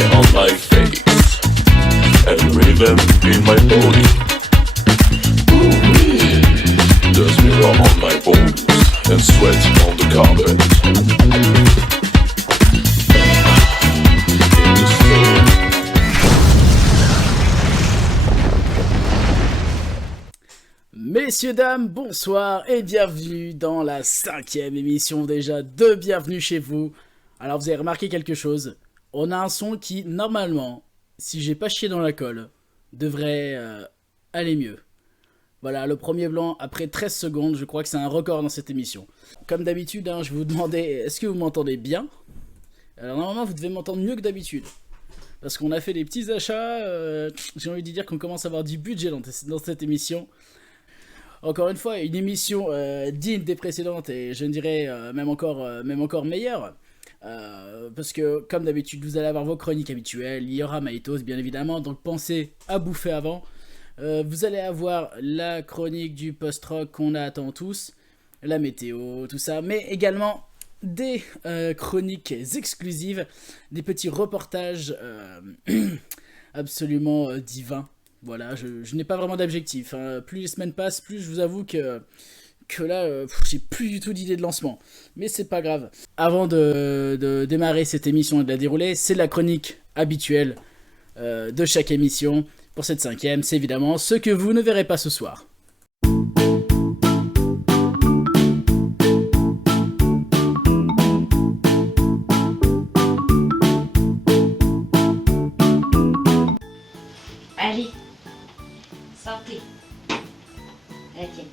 hair on my face and rhythm in my body. Ooh-wee. There's mirror on my bones and sweat on the carpet. In the soul. Messieurs, dames, bonsoir et bienvenue dans la 5e émission déjà de Bienvenue chez vous. Alors vous avez remarqué quelque chose, on a un son qui, normalement, si j'ai pas chié dans la colle, devrait aller mieux. Voilà, le premier blanc après 13 secondes, je crois que c'est un record dans cette émission. Comme d'habitude, je vais vous demander, est-ce que vous m'entendez bien? Alors normalement, vous devez m'entendre mieux que d'habitude. Parce qu'on a fait des petits achats, j'ai envie de dire qu'on commence à avoir du budget dans cette émission. Encore une fois, une émission digne des précédentes et je dirais même encore meilleure. Parce que, comme d'habitude, vous allez avoir vos chroniques habituelles, il y aura Maïtos, bien évidemment, donc pensez à bouffer avant. Vous allez avoir la chronique du post-rock qu'on attend tous, la météo, tout ça, mais également des chroniques exclusives, des petits reportages absolument divins. Voilà, je n'ai pas vraiment d'objectif. Plus les semaines passent, plus je vous avoue que là, j'ai plus du tout d'idée de lancement. Mais c'est pas grave. Avant de démarrer cette émission et de la dérouler, c'est la chronique habituelle de chaque émission. Pour cette 5e, c'est évidemment ce que vous ne verrez pas ce soir. Allez, santé. La tienne.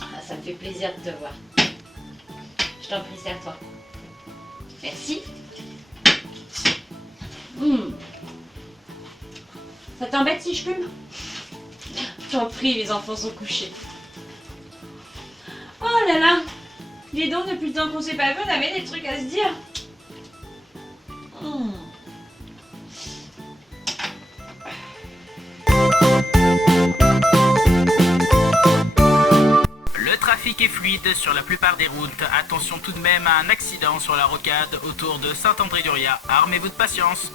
Ah, ça me fait plaisir de te voir. Je t'en prie, serre-toi. Merci. Ça t'embête si je fume? Je t'en prie, les enfants sont couchés. Oh là là. Dis donc, depuis le temps qu'on s'est pas vu, on avait des trucs à se dire. Le trafic est fluide sur la plupart des routes. Attention tout de même à un accident sur la rocade autour de Saint-André-du-Ria. Armez-vous de patience.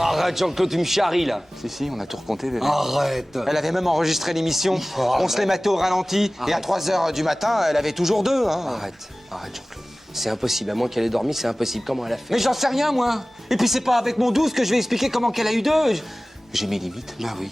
Arrête Jean-Claude, tu me charries là. Si, on a tout recompté, bébé. Arrête. Elle avait même enregistré l'émission. Arrête. On se les matait au ralenti. Et à 3h du matin, elle avait toujours 2. Hein. Arrête Jean-Claude. C'est impossible, à moins qu'elle ait dormi, c'est impossible. Comment elle a fait? Mais j'en sais rien, moi. Et puis c'est pas avec mon 12 que je vais expliquer comment qu'elle a eu 2. J'ai mes limites. Bah oui.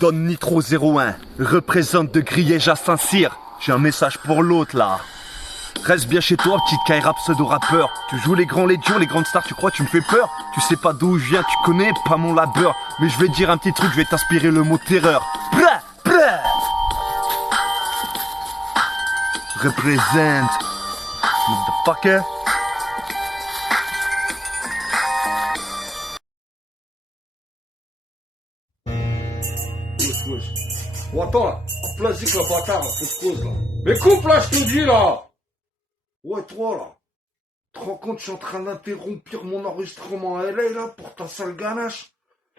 Don Nitro 01 représente de Griège à Saint-Cyr. J'ai un message pour l'autre là. Reste bien chez toi, petite Kaira pseudo-rappeur. Tu joues les grands légions, les grandes stars, tu crois tu me fais peur? Tu sais pas d'où je viens, tu connais pas mon labeur. Mais je vais te dire un petit truc, je vais t'inspirer le mot terreur. Blah, blah. Représente. Motherfucker. Oh, attends là, coupe la zik là, bâtard, là, faut que je cause là. Mais coupe là, je te dis là. Ouais, toi là. Tu te rends compte, je suis en train d'interrompre mon enregistrement à LA là pour ta sale ganache.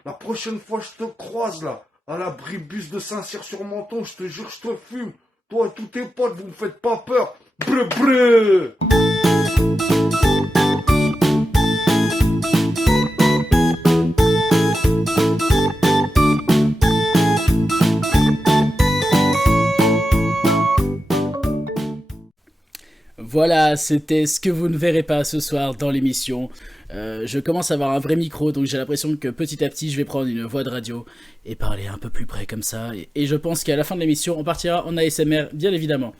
La prochaine fois je te croise là, à l'abribus de Saint-Cyr-sur-Menton, je te jure, je te fume. Toi et tous tes potes, vous me faites pas peur. Bré bré. Voilà, c'était ce que vous ne verrez pas ce soir dans l'émission. Je commence à avoir un vrai micro, donc j'ai l'impression que petit à petit, je vais prendre une voix de radio et parler un peu plus près comme ça. Et je pense qu'à la fin de l'émission, on partira en ASMR, bien évidemment.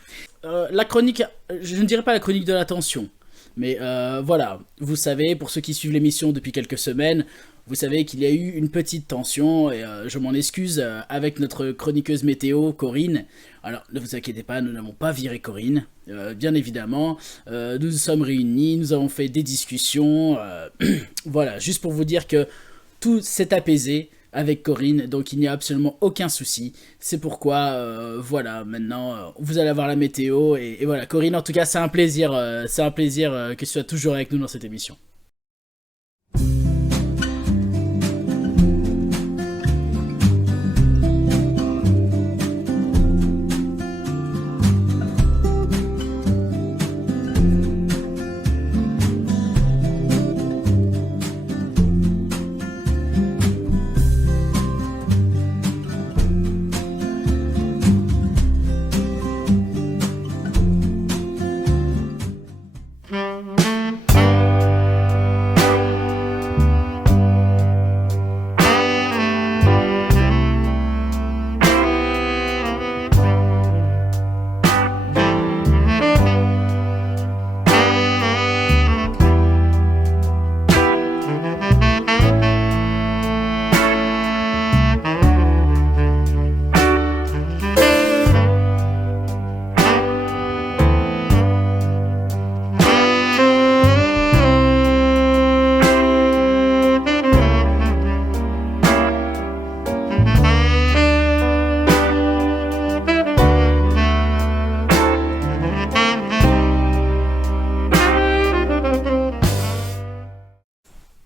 La chronique, je ne dirais pas la chronique de la tension, mais voilà, vous savez, pour ceux qui suivent l'émission depuis quelques semaines, vous savez qu'il y a eu une petite tension, et je m'en excuse, avec notre chroniqueuse météo, Corinne. Alors, ne vous inquiétez pas, nous n'avons pas viré Corinne, bien évidemment. Nous nous sommes réunis, nous avons fait des discussions, voilà, juste pour vous dire que tout s'est apaisé avec Corinne, donc il n'y a absolument aucun souci. C'est pourquoi, voilà, maintenant, vous allez avoir la météo, et voilà, Corinne, en tout cas, c'est un plaisir que tu sois toujours avec nous dans cette émission.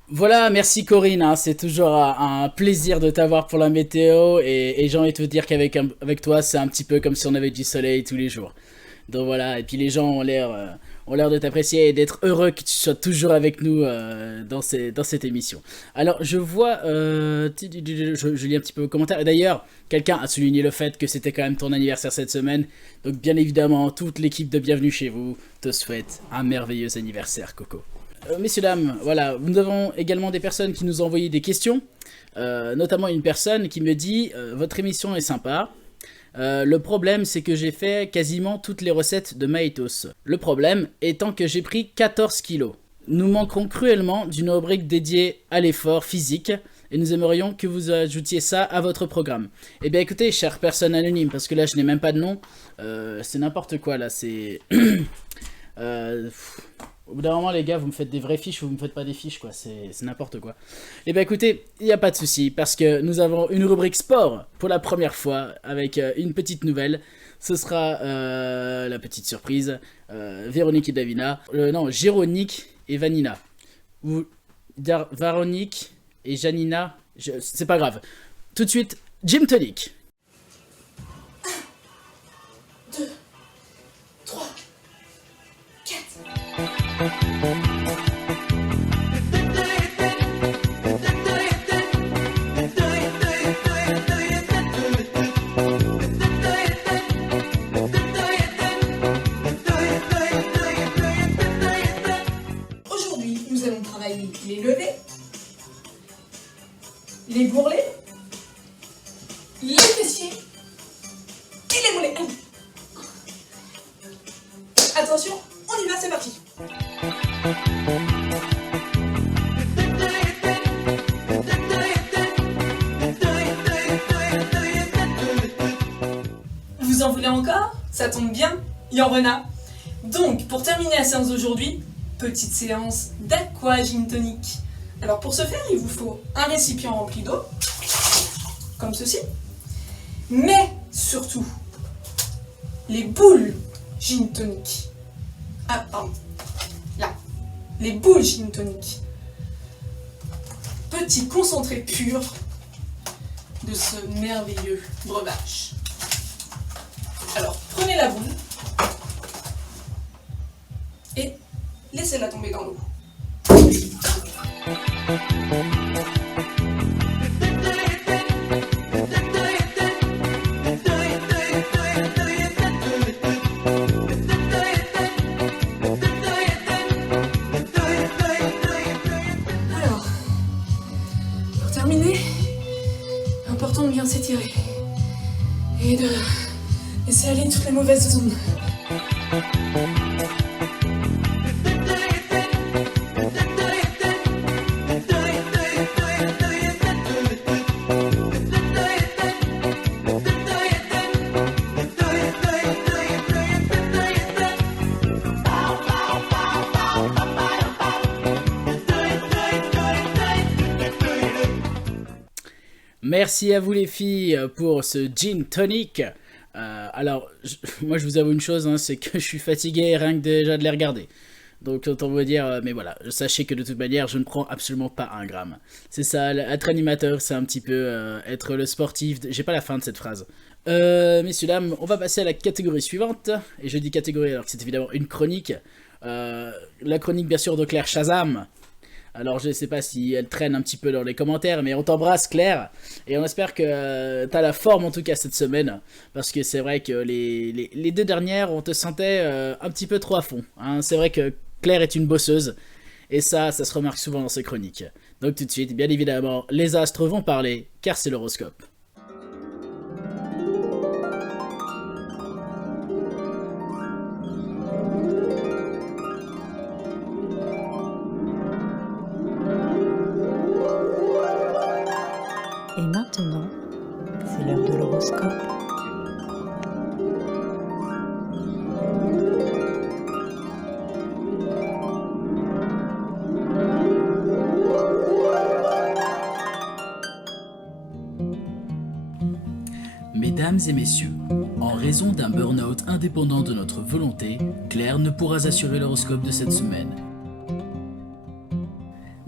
Voilà, merci Corinne, hein, c'est toujours un plaisir de t'avoir pour la météo et j'ai envie de te dire qu'avec avec toi c'est un petit peu comme si on avait du soleil tous les jours. Donc voilà, et puis les gens ont l'air de t'apprécier et d'être heureux que tu sois toujours avec nous dans cette émission. Alors je vois, je lis un petit peu vos commentaires, et d'ailleurs quelqu'un a souligné le fait que c'était quand même ton anniversaire cette semaine, donc bien évidemment toute l'équipe de Bienvenue chez vous te souhaite un merveilleux anniversaire Coco. Messieurs, dames, voilà, nous avons également des personnes qui nous ont envoyé des questions, notamment une personne qui me dit votre émission est sympa, le problème c'est que j'ai fait quasiment toutes les recettes de Maïtos. Le problème étant que j'ai pris 14 kilos. Nous manquerons cruellement d'une rubrique dédiée à l'effort physique et nous aimerions que vous ajoutiez ça à votre programme. Eh bien écoutez, chère personne anonyme, parce que là je n'ai même pas de nom, c'est n'importe quoi là, c'est... Au bout d'un moment, les gars, vous me faites des vraies fiches ou vous me faites pas des fiches, quoi. C'est n'importe quoi. Et ben écoutez, il n'y a pas de souci, parce que nous avons une rubrique sport pour la première fois, avec une petite nouvelle. Ce sera la petite surprise. Véronique et Davina. Non, Jéronique et Vanina. Ou Véronique et Janina. C'est pas grave. Tout de suite, Gym Tonic. 1, 2, 3, 4. Aujourd'hui, nous allons travailler les levées, les bourrelets, les fessiers et les mollets. Attention, on y va, c'est parti. Vous en voulez encore? Ça tombe bien, il y en a. Donc, pour terminer la séance d'aujourd'hui, petite séance d'aqua gin tonic. Alors pour ce faire, il vous faut un récipient rempli d'eau, comme ceci, mais surtout, les boules gin tonic. Ah, pardon. Là. Les boules gin tonic. Petit concentré pur de ce merveilleux breuvage. Alors, prenez la boule et laissez-la tomber dans l'eau. Important de bien s'étirer et de laisser aller toutes les mauvaises zones. Merci à vous les filles pour ce gin tonic. Alors, moi je vous avoue une chose, hein, c'est que je suis fatigué rien que déjà de les regarder. Donc autant vous dire, mais voilà, sachez que de toute manière, je ne prends absolument pas un gramme. C'est ça, être animateur, c'est un petit peu être le sportif. J'ai pas la fin de cette phrase. Messieurs, dames, on va passer à la catégorie suivante. Et je dis catégorie alors que c'est évidemment une chronique. La chronique bien sûr de Claire Shazam. Alors je sais pas si elle traîne un petit peu dans les commentaires, mais on t'embrasse Claire, et on espère que t'as la forme en tout cas cette semaine, parce que c'est vrai que les deux dernières on te sentait un petit peu trop à fond, hein. C'est vrai que Claire est une bosseuse, et ça se remarque souvent dans ses chroniques. Donc tout de suite, bien évidemment, les astres vont parler, car c'est l'horoscope. Et maintenant, c'est l'heure de l'horoscope. Mesdames et messieurs, en raison d'un burn-out indépendant de notre volonté, Claire ne pourra assurer l'horoscope de cette semaine.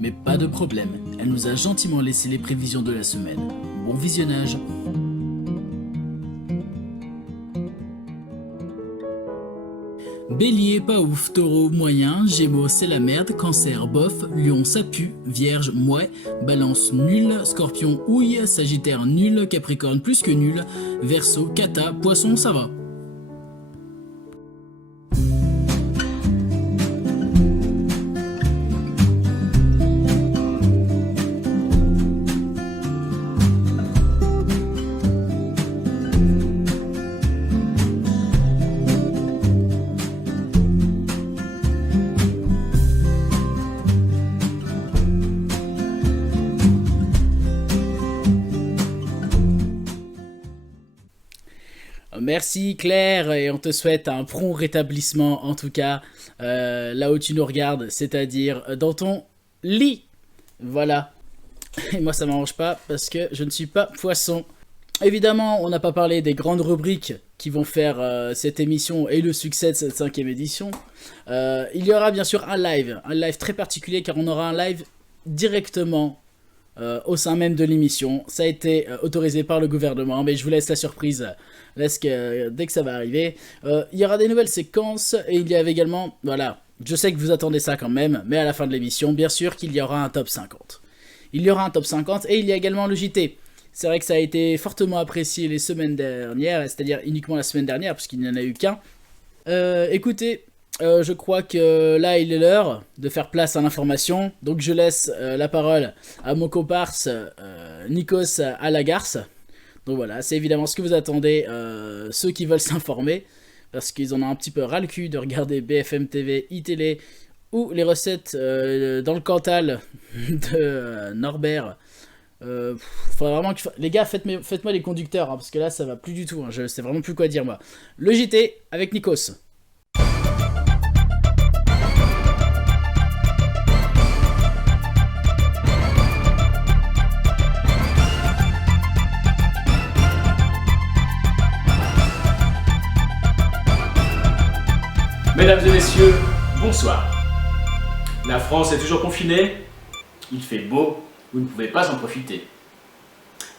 Mais pas de problème, elle nous a gentiment laissé les prévisions de la semaine. Bon visionnage. Bélier, pas ouf, taureau, moyen, gémeaux, c'est la merde, cancer, bof, lion, ça pue, vierge, mouais, balance, nul, scorpion, houille, sagittaire, nul, capricorne, plus que nul, verseau, cata, poisson, ça va. Merci Claire, et on te souhaite un prompt rétablissement en tout cas, là où tu nous regardes, c'est-à-dire dans ton lit. Voilà. Et moi ça m'arrange pas parce que je ne suis pas poisson. Évidemment, on n'a pas parlé des grandes rubriques qui vont faire cette émission et le succès de cette 5e édition. Il y aura bien sûr un live très particulier, car on aura un live directement au sein même de l'émission. Ça a été autorisé par le gouvernement, mais je vous laisse la surprise dès que ça va arriver. Il y aura des nouvelles séquences, et il y avait également, voilà, je sais que vous attendez ça quand même, mais à la fin de l'émission, bien sûr qu'il y aura un top 50. Il y aura un top 50, et il y a également le JT. C'est vrai que ça a été fortement apprécié les semaines dernières, c'est-à-dire uniquement la semaine dernière, puisqu'il n'y en a eu qu'un. Écoutez, je crois que là il est l'heure de faire place à l'information, donc je laisse la parole à mon comparse Nikos Alagarce. Donc voilà, c'est évidemment ce que vous attendez, ceux qui veulent s'informer, parce qu'ils en ont un petit peu ras le cul de regarder BFM TV, iTélé, ou les recettes dans le Cantal de Norbert. Faudrait vraiment que... Les gars, faites-moi les conducteurs, hein, parce que là ça va plus du tout, hein, je sais vraiment plus quoi dire moi. Le JT avec Nikos. Mesdames et messieurs, bonsoir. La France est toujours confinée, il fait beau, vous ne pouvez pas en profiter.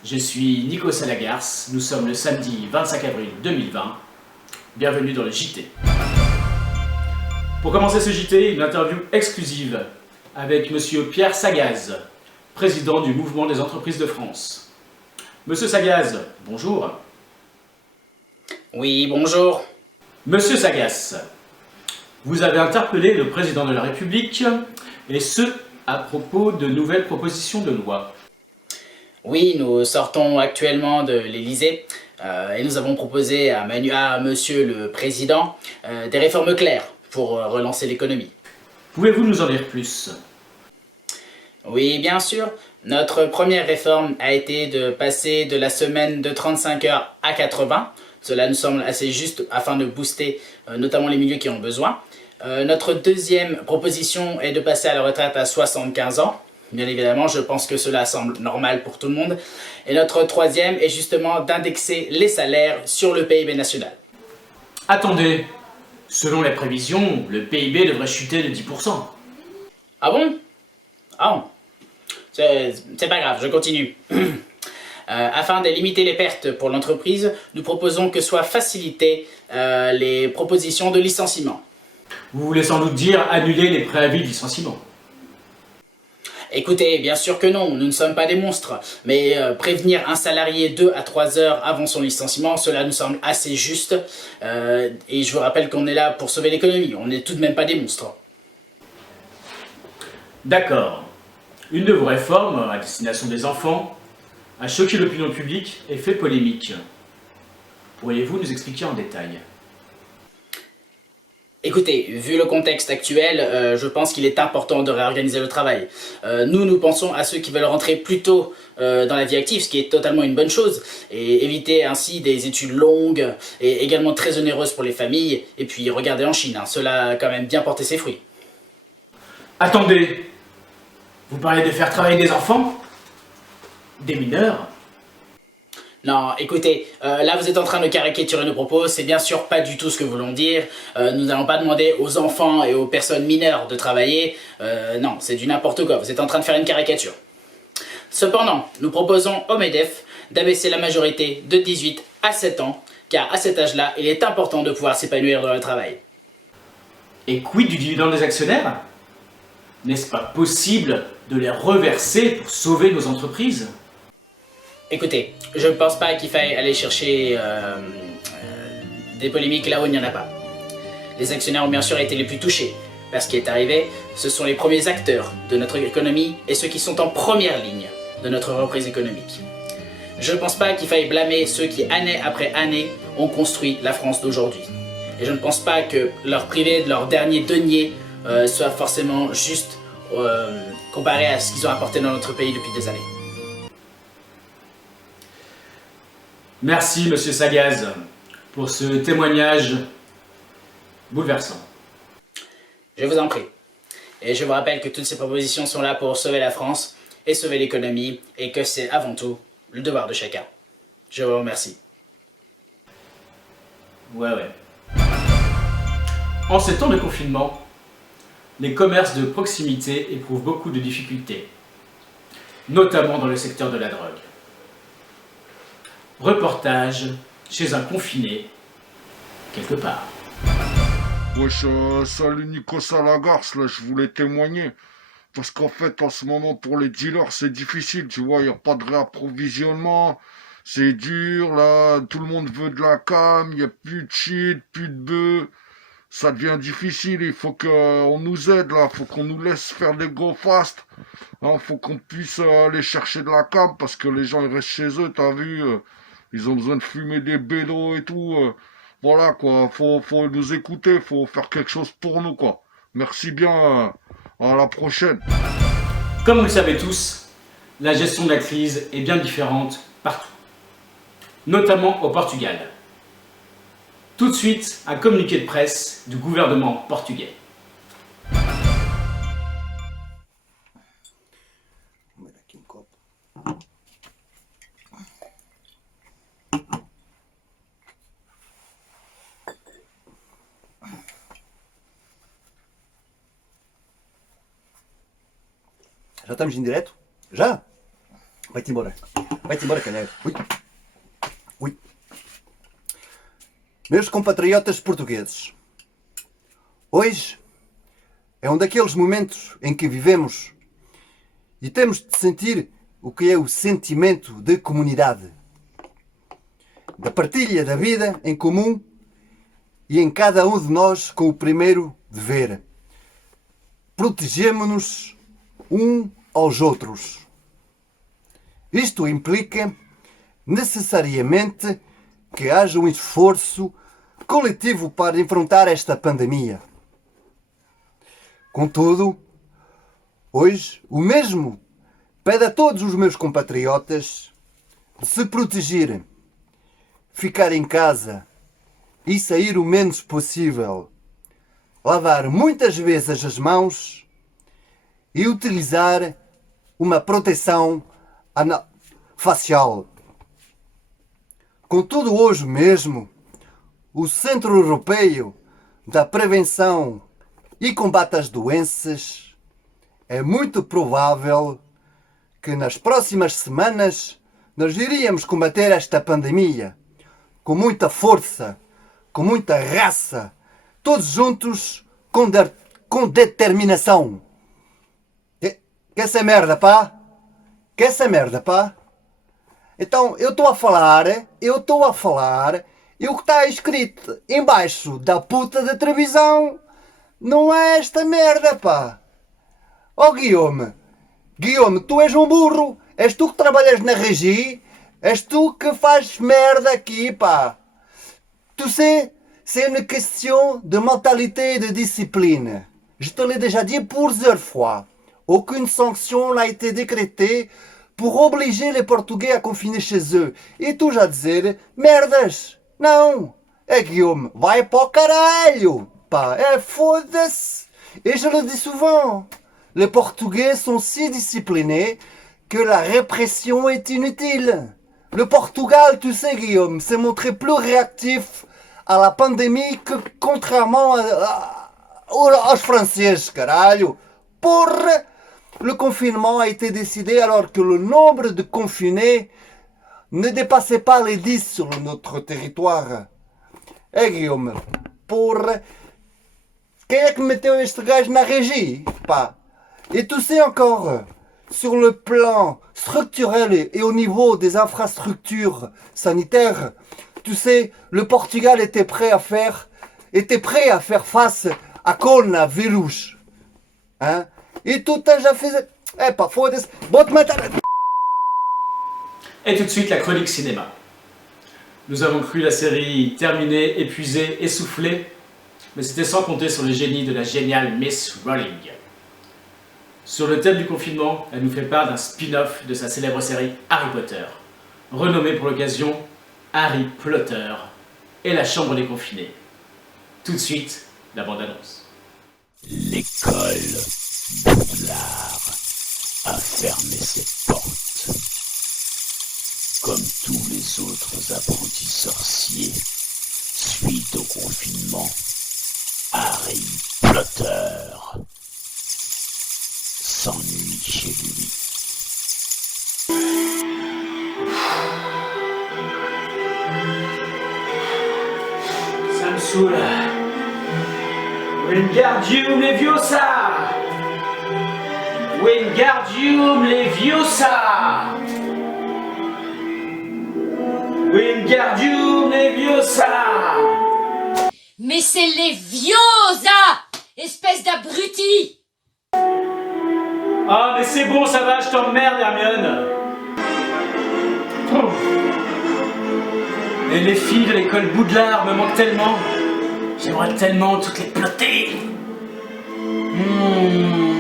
Je suis Nikos Alagarce, nous sommes le samedi 25 avril 2020, bienvenue dans le JT. Pour commencer ce JT, une interview exclusive avec Monsieur Pierre Sagaz, président du Mouvement des entreprises de France. Monsieur Sagaz, bonjour. Oui, bonjour. Monsieur Sagaz, vous avez interpellé le président de la République, et ce, à propos de nouvelles propositions de loi. Oui, nous sortons actuellement de l'Élysée, et nous avons proposé à monsieur le président des réformes claires pour relancer l'économie. Pouvez-vous nous en dire plus? Oui, bien sûr. Notre première réforme a été de passer de la semaine de 35 heures à 80. Cela nous semble assez juste afin de booster notamment les milieux qui en ont besoin. Notre deuxième proposition est de passer à la retraite à 75 ans. Bien évidemment, je pense que cela semble normal pour tout le monde. Et notre troisième est justement d'indexer les salaires sur le PIB national. Attendez, selon les prévisions, le PIB devrait chuter de 10%. Ah bon? Ah bon. C'est pas grave, je continue. Afin de limiter les pertes pour l'entreprise, nous proposons que soient facilitées les propositions de licenciement. Vous voulez sans doute dire annuler les préavis de licenciement. Écoutez, bien sûr que non, nous ne sommes pas des monstres, mais prévenir un salarié 2 à 3 heures avant son licenciement, cela nous semble assez juste, et je vous rappelle qu'on est là pour sauver l'économie, on n'est tout de même pas des monstres. D'accord. Une de vos réformes, à destination des enfants, a choqué l'opinion publique et fait polémique. Pourriez-vous nous expliquer en détail? Écoutez, vu le contexte actuel, je pense qu'il est important de réorganiser le travail. Nous pensons à ceux qui veulent rentrer plus tôt dans la vie active, ce qui est totalement une bonne chose, et éviter ainsi des études longues et également très onéreuses pour les familles. Et puis regardez en Chine, hein, cela a quand même bien porté ses fruits. Attendez, vous parlez de faire travailler des enfants? Des mineurs? Non, écoutez, là vous êtes en train de caricaturer nos propos, c'est bien sûr pas du tout ce que nous voulons dire. Nous n'allons pas demander aux enfants et aux personnes mineures de travailler. Non, c'est du n'importe quoi, vous êtes en train de faire une caricature. Cependant, nous proposons au MEDEF d'abaisser la majorité de 18 à 7 ans, car à cet âge-là, il est important de pouvoir s'épanouir dans le travail. Et quid du dividende des actionnaires? N'est-ce pas possible de les reverser pour sauver nos entreprises? Écoutez, je ne pense pas qu'il faille aller chercher des polémiques là où il n'y en a pas. Les actionnaires ont bien sûr été les plus touchés, parce ce qui est arrivé, ce sont les premiers acteurs de notre économie et ceux qui sont en première ligne de notre reprise économique. Je ne pense pas qu'il faille blâmer ceux qui, année après année, ont construit la France d'aujourd'hui. Et je ne pense pas que leur priver de leur dernier denier soit forcément juste comparé à ce qu'ils ont apporté dans notre pays depuis des années. Merci, Monsieur Sagaz, pour ce témoignage bouleversant. Je vous en prie. Et je vous rappelle que toutes ces propositions sont là pour sauver la France et sauver l'économie, et que c'est avant tout le devoir de chacun. Je vous remercie. Ouais. En ces temps de confinement, les commerces de proximité éprouvent beaucoup de difficultés, notamment dans le secteur de la drogue. Reportage chez un confiné, quelque part. Wesh, salut Nico Salagarce, là je voulais témoigner. Parce qu'en fait, en ce moment, pour les dealers, c'est difficile, tu vois, il n'y a pas de réapprovisionnement. C'est dur, là, tout le monde veut de la cam, il n'y a plus de shit, plus de bœufs. Ça devient difficile, il faut qu'on nous aide, là, faut qu'on nous laisse faire des go fast. Hein, faut qu'on puisse aller chercher de la cam, parce que les gens, ils restent chez eux, t'as vu, ils ont besoin de fumer des bédos et tout. Voilà, quoi, faut nous écouter, faut faire quelque chose pour nous, quoi. Merci bien, à la prochaine. Comme vous le savez tous, la gestion de la crise est bien différente partout, notamment au Portugal. Tout de suite, un communiqué de presse du gouvernement portugais. Já estamos em direto? Já? Vai-te embora. Vai-te embora, Caneiro. Ui. Ui. Meus compatriotas portugueses, hoje é um daqueles momentos em que vivemos e temos de sentir o que é o sentimento de comunidade, da partilha da vida em comum e em cada um de nós com o primeiro dever. Protegemo-nos aos outros. Isto implica necessariamente que haja um esforço coletivo para enfrentar esta pandemia. Contudo, hoje o mesmo pede a todos os meus compatriotas de se protegerem, ficar em casa e sair o menos possível, lavar muitas vezes as mãos e utilizar uma proteção facial. Contudo, hoje mesmo, o Centro Europeu da Prevenção e Combate às Doenças é muito provável que nas próximas semanas nós iríamos combater esta pandemia com muita força, com muita raça, todos juntos com determinação. Que essa merda, pá? Que essa merda, pá? Então, eu estou a falar, e o que está escrito embaixo da puta da televisão não é esta merda, pá. Oh, Guillaume, tu és um burro, és tu que trabalhas na Régie, és tu que fazes merda aqui, pá. Tu sais, c'est une question de mentalité et de discipline. Je te l'ai déjà dit plusieurs fois. Aucune sanction n'a été décrétée pour obliger les Portugais à confiner chez eux. E tu já dizer, merdas, não. Guillaume, vai para o caralho, pá. Foda-se. Et je le dis souvent, les Portugais sont si disciplinés que la répression est inutile. Le Portugal, tu sais, Guillaume, s'est montré plus réactif à la pandémie que contrairement aos franceses, caralho. Porra! Le confinement a été décidé alors que le nombre de confinés ne dépassait pas les 10 sur notre territoire. Guillaume, porra! Quem é que meteu este gajo na Régie, pá? Et tu sais encore, sur le plan structurel et au niveau des infrastructures sanitaires, tu sais, le Portugal était prêt à faire face à coronavirus. Hein? Et tout já fez... pá, foda-se. Bote matar... Et tout de suite, la chronique cinéma. Nous avons cru la série terminée, épuisée, essoufflée, mais c'était sans compter sur le génie de la géniale Miss Rowling. Sur le thème du confinement, elle nous fait part d'un spin-off de sa célèbre série Harry Potter, renommée pour l'occasion Harry Plotter et la chambre des confinés. Tout de suite, la bande-annonce. L'école Poudlard a fermé ses portes. Comme tous les autres apprentis sorciers, suite au confinement, Harry Potter s'ennuie chez lui. Ça me saoule. Wingardium Leviosa! Wingardium Leviosa! Wingardium Leviosa! Mais c'est Leviosa! Espèce d'abruti! Ah, mais c'est bon, ça va, je t'emmerde, Hermione! Et les filles de l'école Poudlard me manquent tellement. J'aimerais tellement toutes les plotter.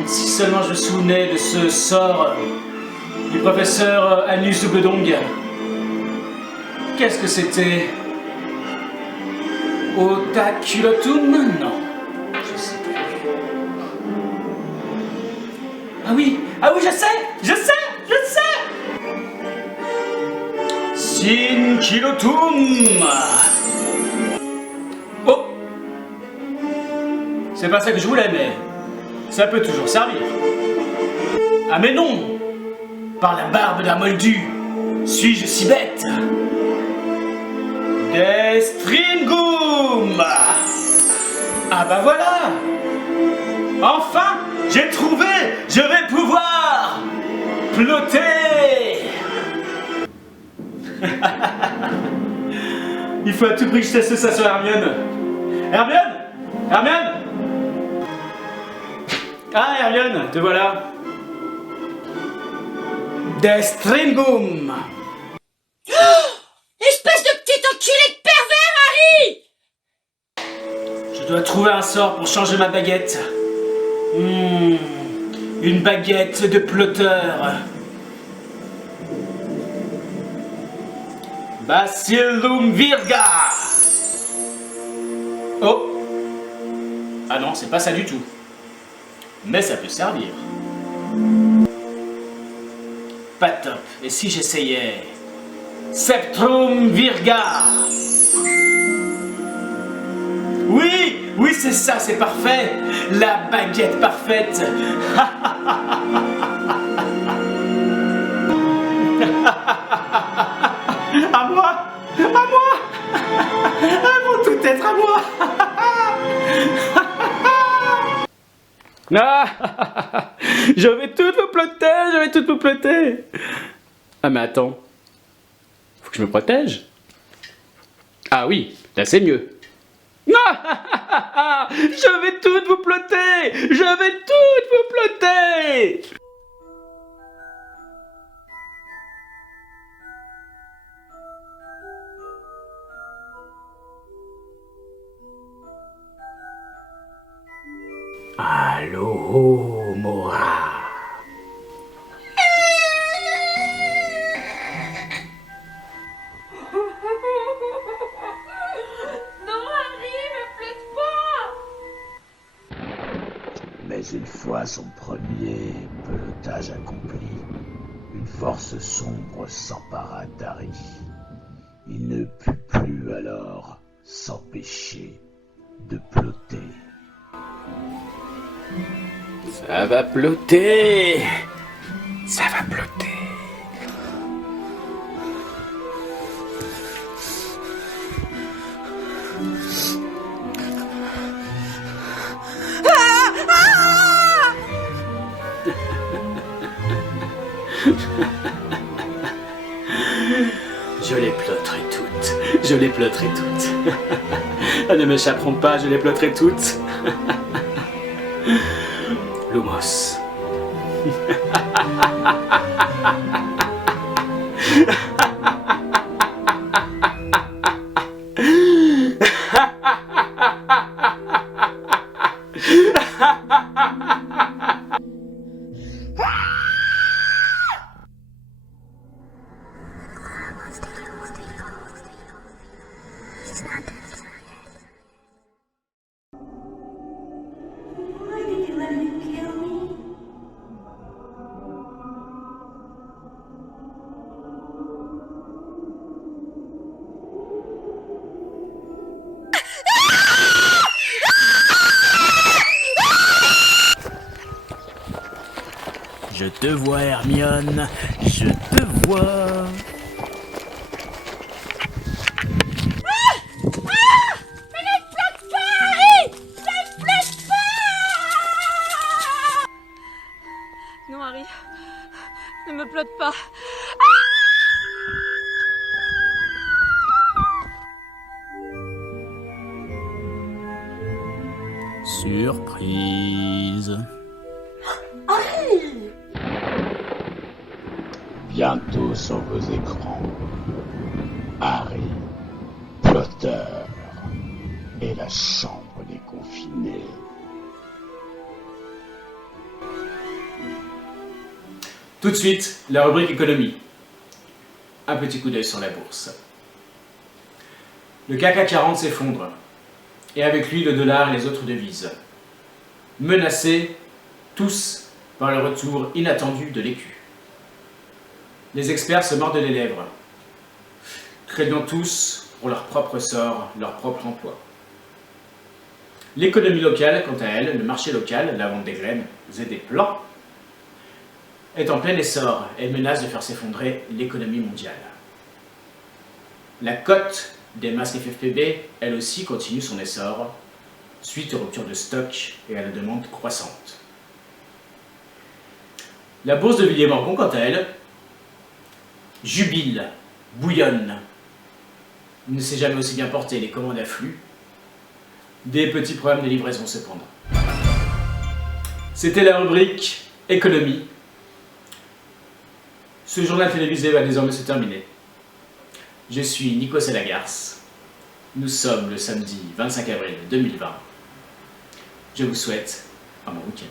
Si seulement je me souvenais de ce sort du professeur Anus Bedong. Qu'est-ce que c'était? Otaculotum? Non, je sais plus. Ah oui, je sais! Sinkilotum! Oh! C'est pas ça que je voulais, mais ça peut toujours servir. Ah mais non! Par la barbe d'un moldu, suis-je si bête? Destringum! Ah bah voilà! Enfin, j'ai trouvé! Je vais pouvoir plotter! Il faut à tout prix que je teste ça sur Hermione. Hermione! Ah Hermione, te voilà. Destringum! Espèce de petit enculé de pervers, Harry! Je dois trouver un sort pour changer ma baguette. Une baguette de plotteur. Bacillum virga! Oh! Ah non, c'est pas ça du tout. Mais ça peut servir. pas top. Et si j'essayais Septrum Virga? Oui, oui, c'est ça, c'est parfait. La baguette parfaite. À moi, à moi. Elles vont tout être à moi. Ah, je vais toutes vous plotter, je vais toutes vous plotter. Ah mais attends, faut que je me protège. Ah oui, là c'est mieux. Ah, je vais toutes vous plotter, je vais toutes vous plotter. Allô, Mora. Non, Harry, me flotte pas. Mais une fois son premier pelotage accompli, une force sombre s'empara d'Harry. Il ne put plus alors s'empêcher de ploter. Ça va ploter. Ça va ploter. Je les plotterai toutes. Je les plotterai toutes. Elles ne m'échapperont pas, je les plotterai toutes. Lumos. Je te vois, Hermione, je te vois. Mais ne flotte pas, Harry! Ne flotte pas! Non, Harry, ne me flotte pas. Surprise. Harry! Bientôt sur vos écrans, Harry Potter et la chambre des confinés. Tout de suite, la rubrique économie. Un petit coup d'œil sur la bourse. Le CAC 40 s'effondre, et avec lui le dollar et les autres devises. Menacés, tous, par le retour inattendu de l'écu. Les experts se mordent les lèvres, craignant tous pour leur propre sort, leur propre emploi. L'économie locale, quant à elle, le marché local, la vente des graines et des plants, est en plein essor et menace de faire s'effondrer l'économie mondiale. La cote des masques FFP2, elle aussi, continue son essor, suite aux ruptures de stock et à la demande croissante. La bourse de Villiers-Morgon, quant à elle, jubile, bouillonne. Il ne s'est jamais aussi bien porté, les commandes affluent. Des petits problèmes de livraison cependant. C'était la rubrique économie. Ce journal télévisé va désormais se terminer. Je suis Nico Salagarce. Nous sommes le samedi 25 avril 2020. Je vous souhaite un bon week-end.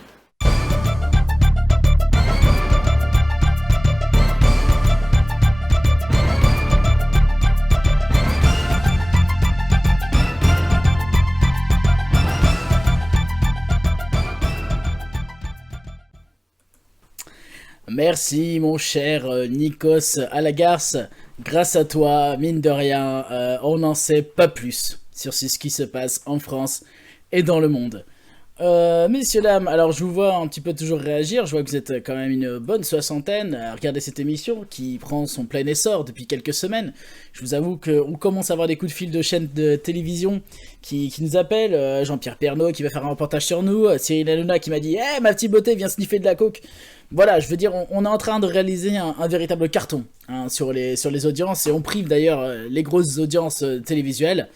Merci mon cher Nikos Alagarce. Grâce à toi, mine de rien, on n'en sait pas plus sur ce qui se passe en France et dans le monde. Messieurs, dames, alors je vous vois un petit peu toujours réagir, je vois que vous êtes quand même une bonne soixantaine à regarder cette émission qui prend son plein essor depuis quelques semaines. Je vous avoue qu'on commence à avoir des coups de fil de chaînes de télévision qui nous appellent, Jean-Pierre Pernaut qui va faire un reportage sur nous, Cyril Hanouna qui m'a dit « Eh, ma petite beauté, viens sniffer de la coke !» Voilà, je veux dire, on est en train de réaliser un véritable carton hein, sur les audiences, et on prive d'ailleurs les grosses audiences télévisuelles.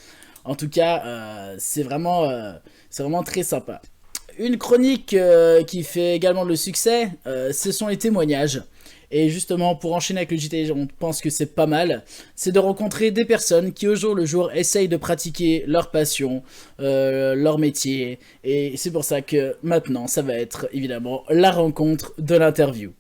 En tout cas, c'est vraiment très sympa. Une chronique qui fait également le succès, ce sont les témoignages. Et justement, pour enchaîner avec le JT, on pense que c'est pas mal, c'est de rencontrer des personnes qui au jour le jour essayent de pratiquer leur passion, leur métier. Et c'est pour ça que maintenant, ça va être évidemment la rencontre de l'interview.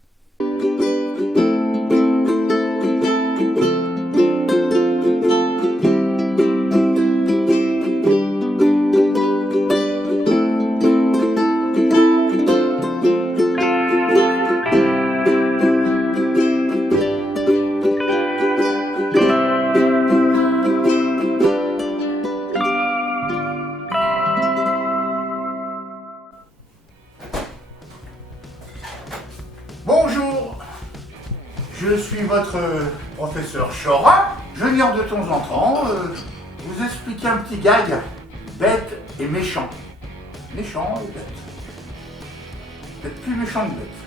Bonjour, je suis votre professeur Chora. Je vais venir de temps en temps vous expliquer un petit gag bête et méchant. Méchant et bête. Peut-être plus méchant que bête.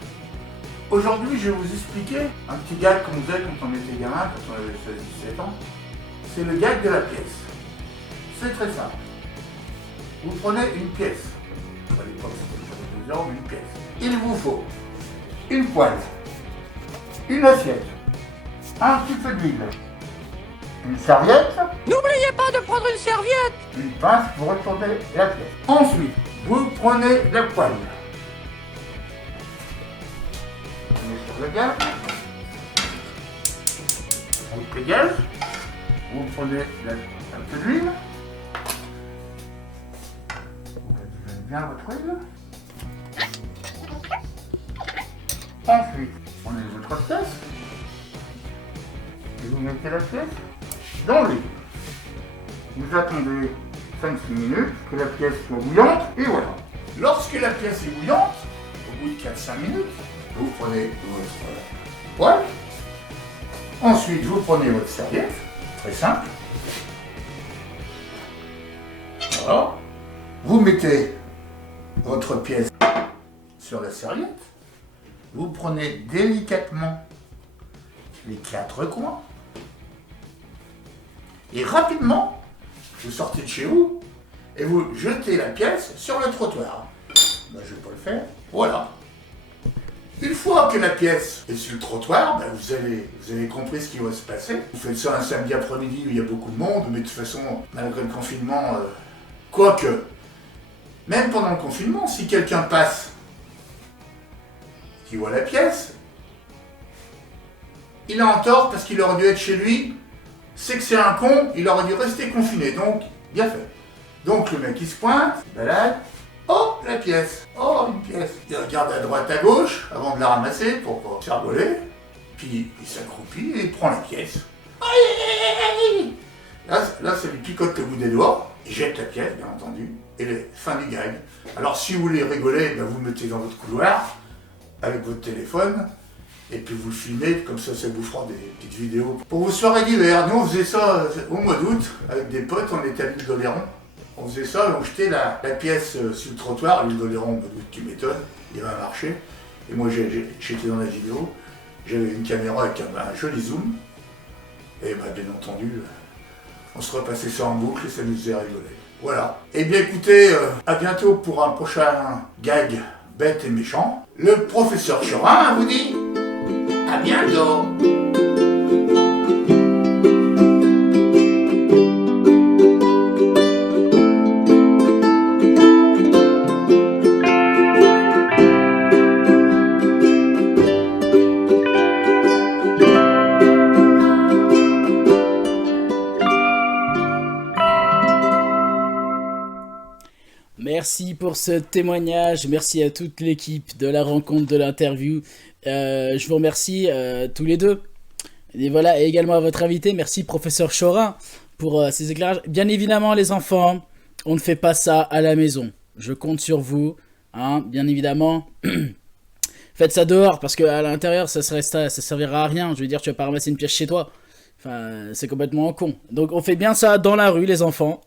Aujourd'hui, je vais vous expliquer un petit gag qu'on faisait quand on était gamin, quand on avait 16-17 ans. C'est le gag de la pièce. C'est très simple. Vous prenez une pièce. À l'époque, c'était 2 euros, mais une pièce. Il vous faut une poêle, une assiette, un petit peu d'huile, une serviette. N'oubliez pas de prendre une serviette. Une pince pour retourner la pièce. Ensuite, vous prenez la poêle. Vous mettez sur le gaz. Vous coupez le gaz. Vous prenez un peu d'huile. Vous mettez bien votre huile. Ensuite, prenez votre pièce et vous mettez la pièce dans l'huile. Vous attendez 5-6 minutes que la pièce soit bouillante et voilà. Lorsque la pièce est bouillante, au bout de 4-5 minutes, vous prenez votre poêle. Ensuite, vous prenez votre serviette, très simple. Voilà. Vous mettez votre pièce sur la serviette. Vous prenez délicatement les 4 coins et rapidement, vous sortez de chez vous et vous jetez la pièce sur le trottoir. Ben, je ne vais pas le faire. Voilà. Une fois que la pièce est sur le trottoir, ben, vous avez compris ce qui va se passer. Vous faites ça un samedi après-midi où il y a beaucoup de monde, mais de toute façon, malgré le confinement, quoique, même pendant le confinement, si quelqu'un passe qui voit la pièce, il est en tort parce qu'il aurait dû être chez lui, c'est que c'est un con, il aurait dû rester confiné, donc bien fait. Donc le mec il se pointe, il balade, oh la pièce, oh une pièce. Il regarde à droite à gauche avant de la ramasser pour pas se faire voler, puis il s'accroupit et il prend la pièce. Là ça lui picote le bout des doigts, il jette la pièce bien entendu, et les fin du gag. Alors si vous voulez rigoler, ben, vous le mettez dans votre couloir, avec votre téléphone, et puis vous le filmez, comme ça vous fera des petites vidéos. Pour vos soirées d'hiver, nous on faisait ça au mois d'août, avec des potes, on était à l'île d'Oléron. On faisait ça, on jetait la pièce sur le trottoir, l'île d'Oléron, tu m'étonnes, il y avait un marché. Et moi j'étais dans la vidéo, j'avais une caméra avec un joli zoom, et bah, bien entendu, on se repassait ça en boucle et ça nous faisait rigoler. Voilà. Et bien écoutez, à bientôt pour un prochain gag bête et méchant. Le professeur Chorin vous dit à bientôt. Merci pour ce témoignage, merci à toute l'équipe de la rencontre de l'interview. Je vous remercie tous les deux. Et voilà, et également à votre invité, merci professeur Chorin pour ces éclairages. Bien évidemment les enfants, on ne fait pas ça à la maison. Je compte sur vous, hein, bien évidemment. Faites ça dehors, parce qu'à l'intérieur, ça servira à rien. Je veux dire, tu vas pas ramasser une pièce chez toi. Enfin, c'est complètement con. Donc on fait bien ça dans la rue, les enfants.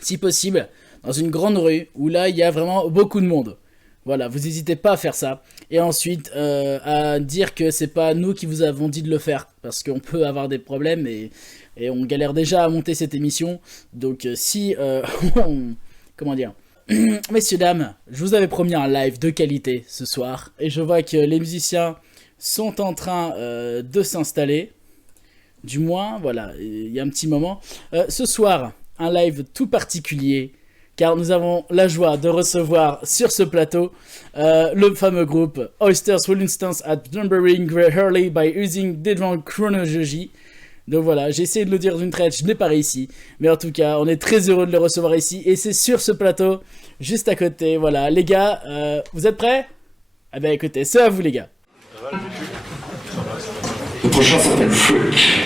Si possible, dans une grande rue, où là, il y a vraiment beaucoup de monde. Voilà, vous n'hésitez pas à faire ça. Et ensuite, à dire que c'est pas nous qui vous avons dit de le faire. Parce qu'on peut avoir des problèmes et on galère déjà à monter cette émission. Donc si... comment dire ? Messieurs, dames, je vous avais promis un live de qualité ce soir. Et je vois que les musiciens sont en train de s'installer. Du moins, voilà, il y a un petit moment. Ce soir, un live tout particulier. Car nous avons la joie de recevoir sur ce plateau le fameux groupe Oysters will instance at numbering very early by using different chronology. Donc voilà, j'ai essayé de le dire d'une traite, je n'ai pas réussi. Mais en tout cas, on est très heureux de le recevoir ici. Et c'est sur ce plateau, juste à côté. Voilà, les gars, vous êtes prêts? Ah ben écoutez, c'est à vous les gars. Le prochain s'appelle Freak.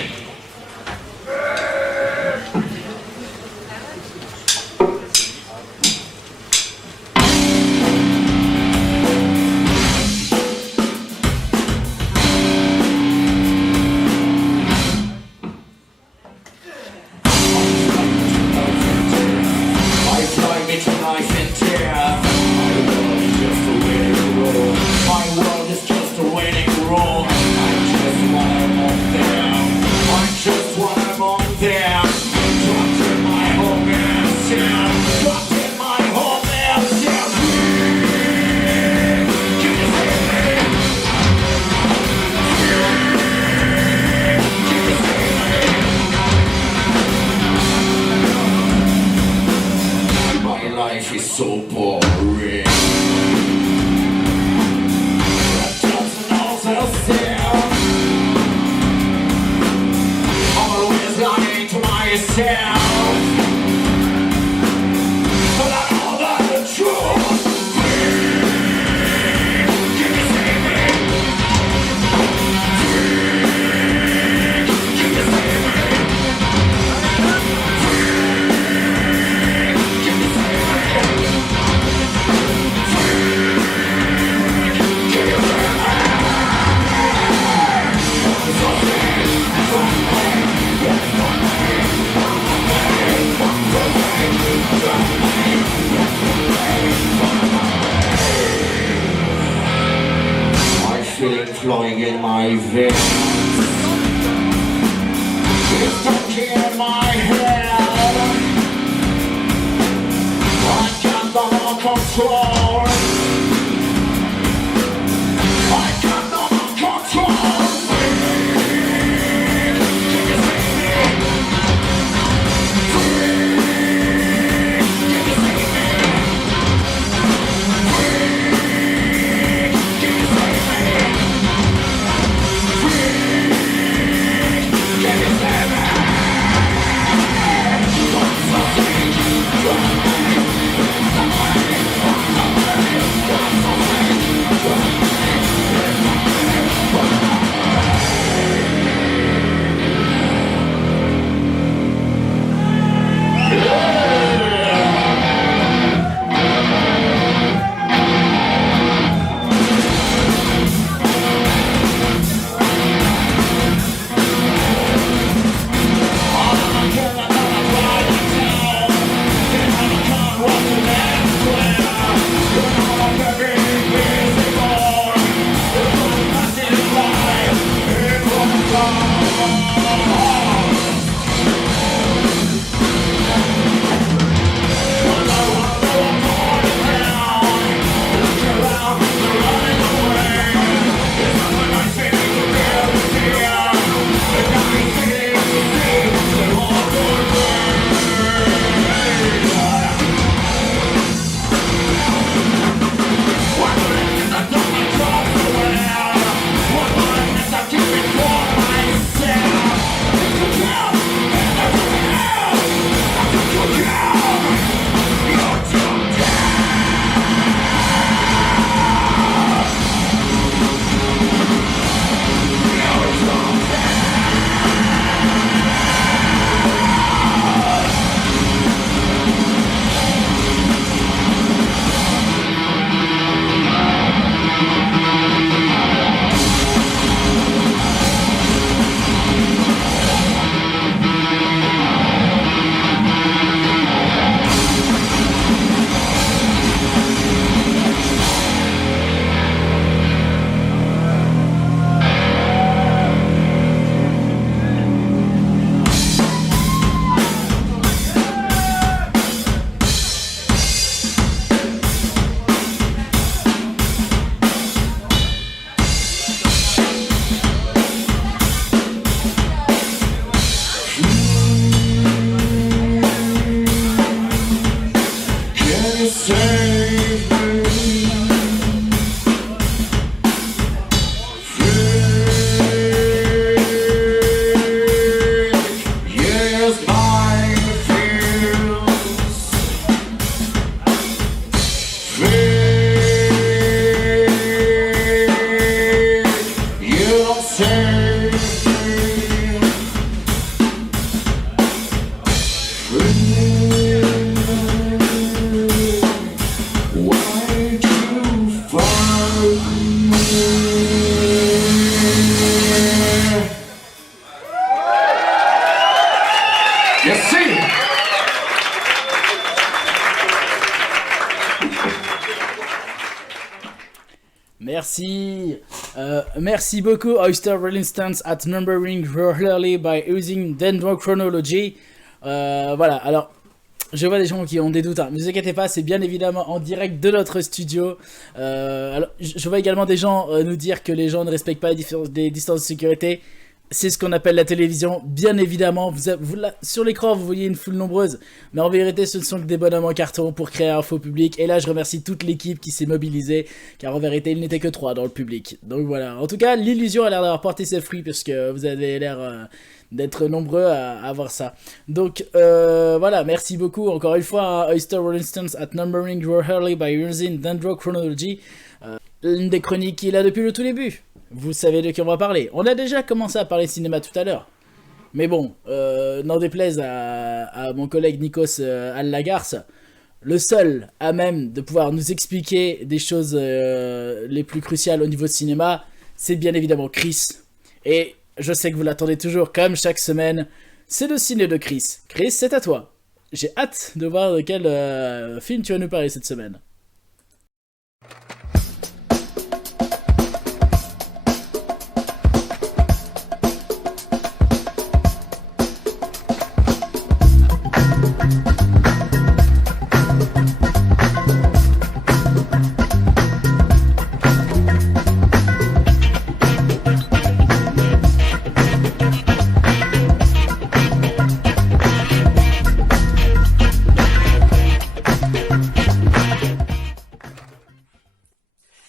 Flowing in my veins, it's stuck in my head. I got no control. I got no control. merci. Merci beaucoup, Oyster Resistance at numbering regularly by using dendrochronology. Voilà, alors, je vois des gens qui ont des doutes, hein. Ne vous inquiétez pas, c'est bien évidemment en direct de notre studio. Alors, je vois également des gens nous dire que les gens ne respectent pas les distances de sécurité. C'est ce qu'on appelle la télévision, bien évidemment. Sur l'écran, vous voyez une foule nombreuse, mais en vérité, ce ne sont que des bonhommes en carton pour créer un faux public. Et là, je remercie toute l'équipe qui s'est mobilisée, car en vérité, il n'était que 3 dans le public. Donc voilà. En tout cas, l'illusion a l'air d'avoir porté ses fruits, puisque vous avez l'air d'être nombreux à voir ça. Donc voilà, merci beaucoup encore une fois à Oyster Resistance at numbering regularly by using dendrochronology. Une des chroniques qu'il a depuis le tout début. Vous savez de qui on va parler. On a déjà commencé à parler cinéma tout à l'heure. Mais bon, n'en déplaise à mon collègue Nikos Allagarce, le seul à même de pouvoir nous expliquer des choses les plus cruciales au niveau de cinéma, c'est bien évidemment Chris. Et je sais que vous l'attendez toujours comme chaque semaine, c'est le ciné de Chris. Chris, c'est à toi. J'ai hâte de voir de quel film tu vas nous parler cette semaine.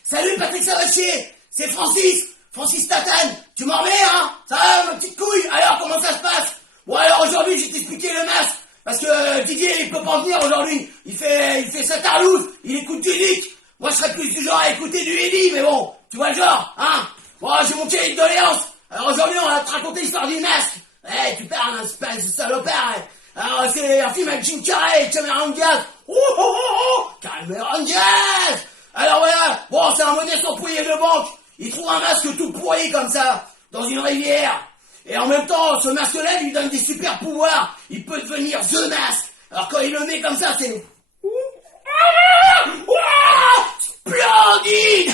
Salut Patrick Savachier, c'est Francis Tatane, tu m'en remets hein? Ça va ma petite couille? Alors comment ça se passe? Bon alors aujourd'hui je vais t'expliquer le masque, parce que Didier il peut pas venir aujourd'hui, il fait sa tarlouse, il écoute du Nick, moi je serais plus du genre à écouter du Eddie, mais bon, tu vois le genre, hein? Bon j'ai mon cahier de doléances, alors aujourd'hui on va te raconter l'histoire du masque, tu parles un espèce de salopard, alors c'est un film avec Jim Carrey et Cameron Diaz, Cameron Diaz. Alors voilà, bon c'est un modeste employé de banque, il trouve un masque tout pourri comme ça, dans une rivière, et en même temps ce masque-là lui donne des super pouvoirs, il peut devenir The Mask, alors quand il le met comme ça c'est... Splendide.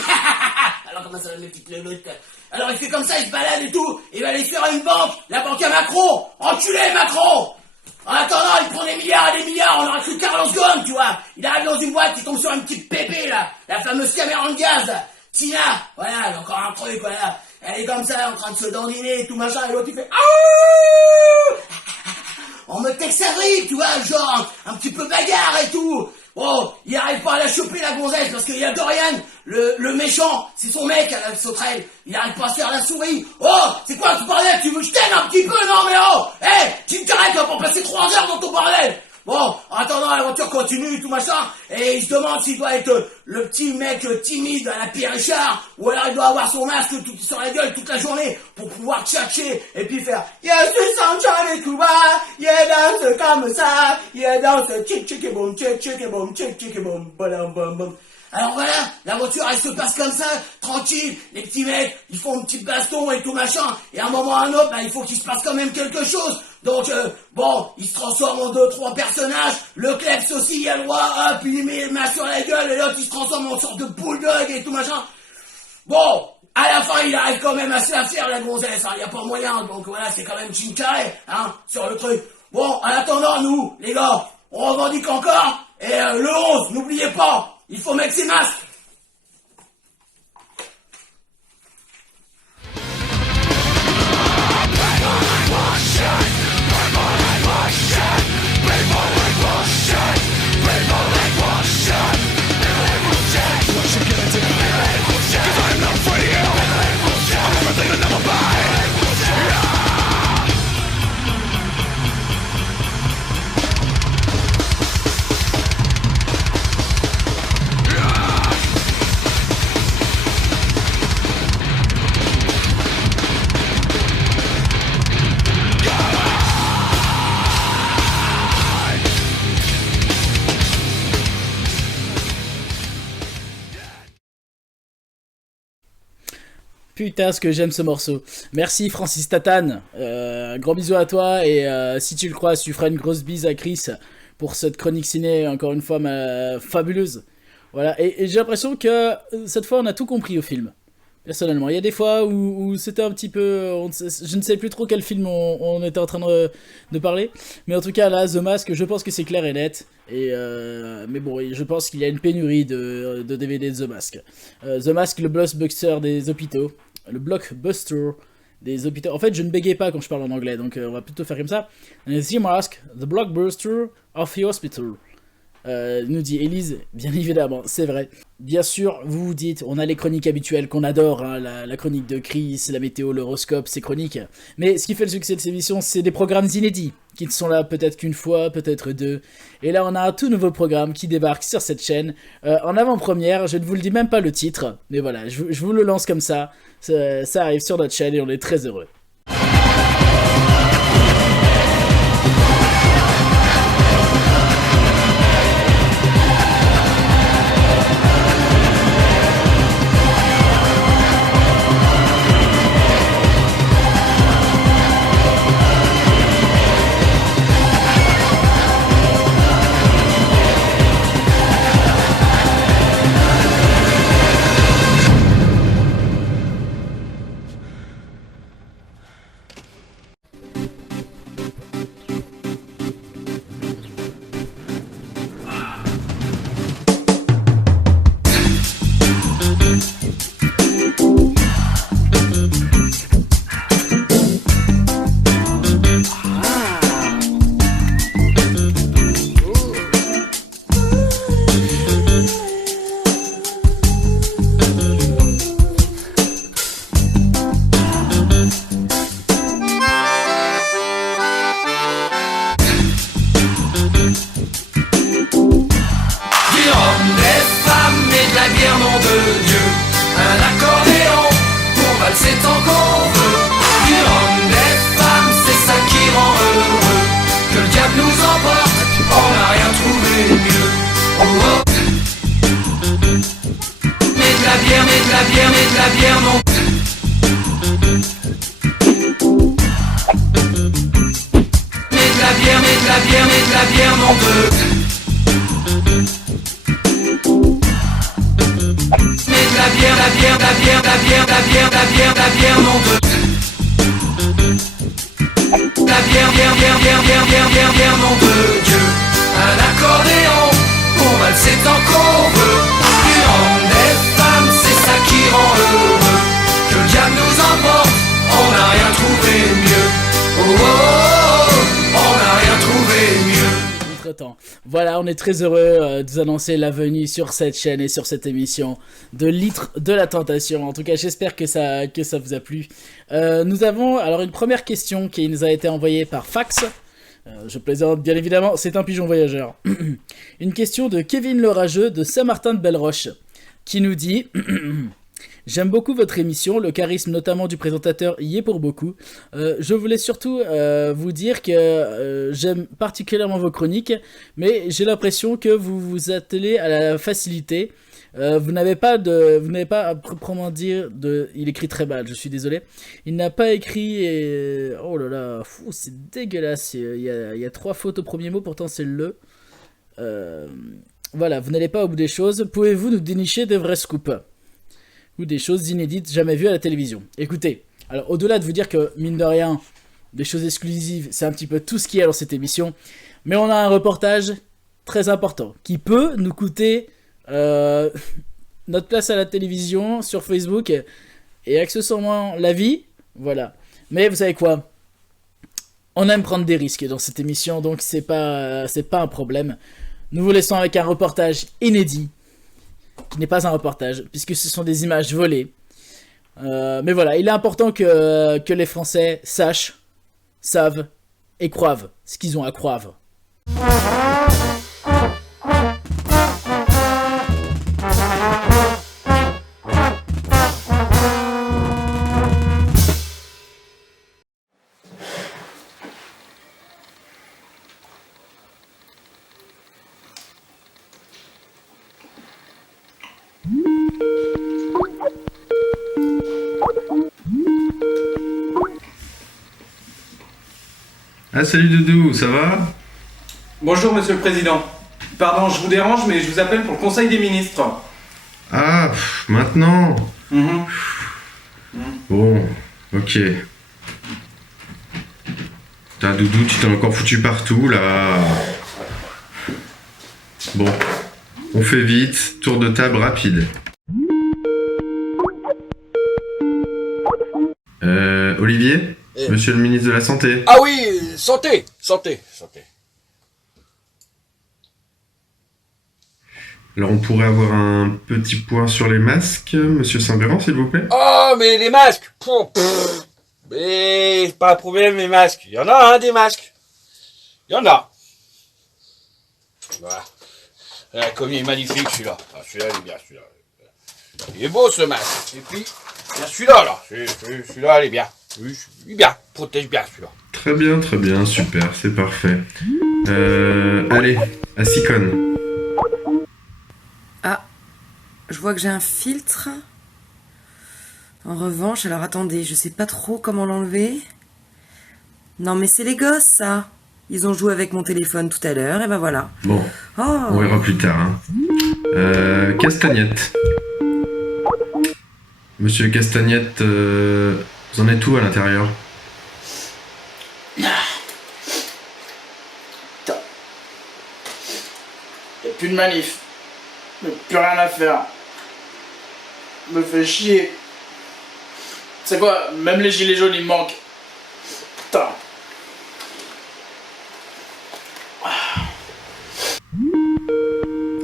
Alors comment ça va mes petites leloutes? Alors il fait comme ça, il se balade et tout, il va aller faire une banque, la banque à Macron, enculé Macron. En attendant, il prend des milliards et des milliards, on aurait cru Carlos Ghosn, tu vois. Il arrive dans une boîte, il tombe sur une petite pépé, là, la fameuse Cameron Diaz, là. Tina, voilà, elle a encore un truc, voilà. Elle est comme ça, en train de se dandiner et tout machin, et l'autre il fait en mode Tex Avery, tu vois, genre, un petit peu bagarre et tout. Bon, il arrive pas à la choper la gonzesse parce qu'il y a Dorian, le méchant, c'est son mec à la sauterelle, il arrive pas à se faire la souris. Oh, c'est quoi ce bordel? Tu veux que je t'aide un petit peu? Non mais oh, tu t'arrêtes, tu vas pas passer 3 heures dans ton bordel. Bon, en attendant, l'aventure continue, tout machin, et il se demande s'il doit être le petit mec timide à la Pierre Richard, ou alors il doit avoir son masque tout sur la gueule toute la journée pour pouvoir tchatcher et puis faire « Je suis Sancho de Cuba, je danse comme ça, je danse tchic tchic boum, tchic tchic boum, tchic tchic boum, bam bam bam ». Alors voilà, l'aventure elle se passe comme ça, tranquille, les petits mecs, ils font une petite baston et tout machin, et à un moment ou à un autre, il faut qu'il se passe quand même quelque chose. Donc bon, ils se transforment en 2-3 personnages, le Klebs aussi il a le droit, hop, il met le masque sur la gueule, et l'autre il se transforme en sorte de bulldog et tout machin. Bon, à la fin il arrive quand même à se la faire la gonzesse, il y a pas moyen, donc voilà, c'est quand même Jim Carrey, sur le truc. Bon, en attendant, nous, les gars, on revendique encore, et le 11, n'oubliez pas, il faut mettre ses masques. Putain, ce que j'aime ce morceau. Merci Francis Tatane. Gros bisous à toi. Et si tu le crois, tu feras une grosse bise à Chris pour cette chronique ciné, encore une fois, fabuleuse. Voilà, et j'ai l'impression que cette fois on a tout compris au film. Personnellement, il y a des fois où c'était un petit peu... je ne sais plus trop quel film on était en train de parler. Mais en tout cas, là, The Mask, je pense que c'est clair et net. Mais bon, je pense qu'il y a une pénurie de DVD de The Mask. The Mask, le blockbuster des hôpitaux. Le blockbuster des hôpitaux. En fait, je ne bégaye pas quand je parle en anglais, donc on va plutôt faire comme ça. The Mask, the blockbuster of the hospital. Nous dit Élise, bien évidemment, c'est vrai. Bien sûr, vous vous dites, on a les chroniques habituelles qu'on adore, hein, la chronique de Chris, la météo, l'horoscope, ces chroniques. Mais ce qui fait le succès de ces émissions, c'est des programmes inédits, qui ne sont là peut-être qu'une fois, peut-être deux. Et là, on a un tout nouveau programme qui débarque sur cette chaîne. En avant-première, je ne vous le dis même pas le titre, mais voilà, je vous le lance comme ça. Ça arrive sur notre chaîne et on est très heureux. Voilà, on est très heureux de vous annoncer la venue sur cette chaîne et sur cette émission de Litre de la Tentation. En tout cas, j'espère que ça vous a plu. Nous avons alors une première question qui nous a été envoyée par fax. Je plaisante bien évidemment, c'est un pigeon voyageur. Une question de Kevin le Rageux de Saint-Martin-de-Belle-Roche qui nous dit... J'aime beaucoup votre émission, le charisme notamment du présentateur y est pour beaucoup. Je voulais surtout vous dire que j'aime particulièrement vos chroniques, mais j'ai l'impression que vous vous attelez à la facilité. Vous n'avez pas à proprement dire de... Il écrit très mal, je suis désolé. Il n'a pas écrit... Oh là là, c'est dégueulasse. Il y a 3 fautes au premier mot, pourtant c'est le... Voilà, vous n'allez pas au bout des choses. Pouvez-vous nous dénicher des vrais scoops ? Ou des choses inédites jamais vues à la télévision. Écoutez, alors au-delà de vous dire que, mine de rien, des choses exclusives, c'est un petit peu tout ce qu'il y a dans cette émission, mais on a un reportage très important, qui peut nous coûter notre place à la télévision, sur Facebook, et accessoirement la vie, voilà. Mais vous savez quoi ? On aime prendre des risques dans cette émission, donc c'est pas un problème. Nous vous laissons avec un reportage inédit, qui n'est pas un reportage, puisque ce sont des images volées. Mais voilà, il est important que les Français sachent, savent et croivent ce qu'ils ont à croire. Ah salut Doudou, ça va? Bonjour Monsieur le Président. Pardon, je vous dérange, mais je vous appelle pour le Conseil des ministres. Ah, maintenant. Bon, ok. Putain, Doudou, tu t'es encore foutu partout, là. Bon, on fait vite, tour de table rapide. Olivier, monsieur le ministre de la Santé. Ah oui, santé. Alors on pourrait avoir un petit point sur les masques, monsieur Saint-Véran, s'il vous plaît. Oh, mais les masques. Mais pas un problème, les masques. Il y en a, des masques. Il y en a. Voilà. Comme il est magnifique, celui-là. Ah, celui-là, il est bien, celui-là. Il est beau, ce masque. Et puis, il y a celui-là, là. Celui-là, il est bien. Oui, il est bien. Protège bien, celui-là. Très bien, super, c'est parfait. Allez, à Sicone. Ah, je vois que j'ai un filtre. En revanche, alors attendez, je sais pas trop comment l'enlever. Non mais c'est les gosses, ça. Ils ont joué avec mon téléphone tout à l'heure, et ben voilà. Bon, on verra plus tard. Hein. Castagnette. Monsieur Castagnette, vous en êtes où à l'intérieur? Y'a plus de manif. Y'a plus rien à faire. Me fait chier. C'est quoi? Même les gilets jaunes ils me manquent. Putain.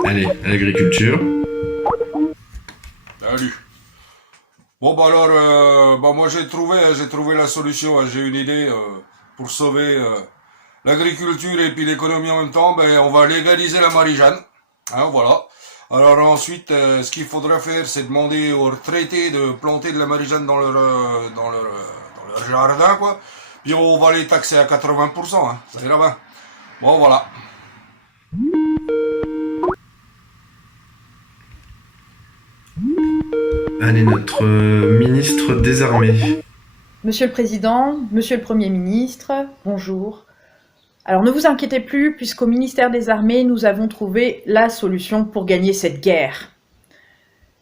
Allez, à l'agriculture. Salut. Bon bah alors, moi j'ai trouvé la solution, hein, j'ai une idée pour sauver l'agriculture et puis l'économie en même temps. Ben on va légaliser la Marie-Jeanne, hein, voilà. Alors ensuite, ce qu'il faudra faire, c'est demander aux retraités de planter de la Marie-Jeanne dans leur jardin, quoi. Puis on va les taxer à 80%, hein, ça ira bien. Bon voilà. Allez, notre ministre des Armées. Monsieur le Président, Monsieur le Premier ministre, bonjour. Alors ne vous inquiétez plus, puisqu'au ministère des Armées, nous avons trouvé la solution pour gagner cette guerre.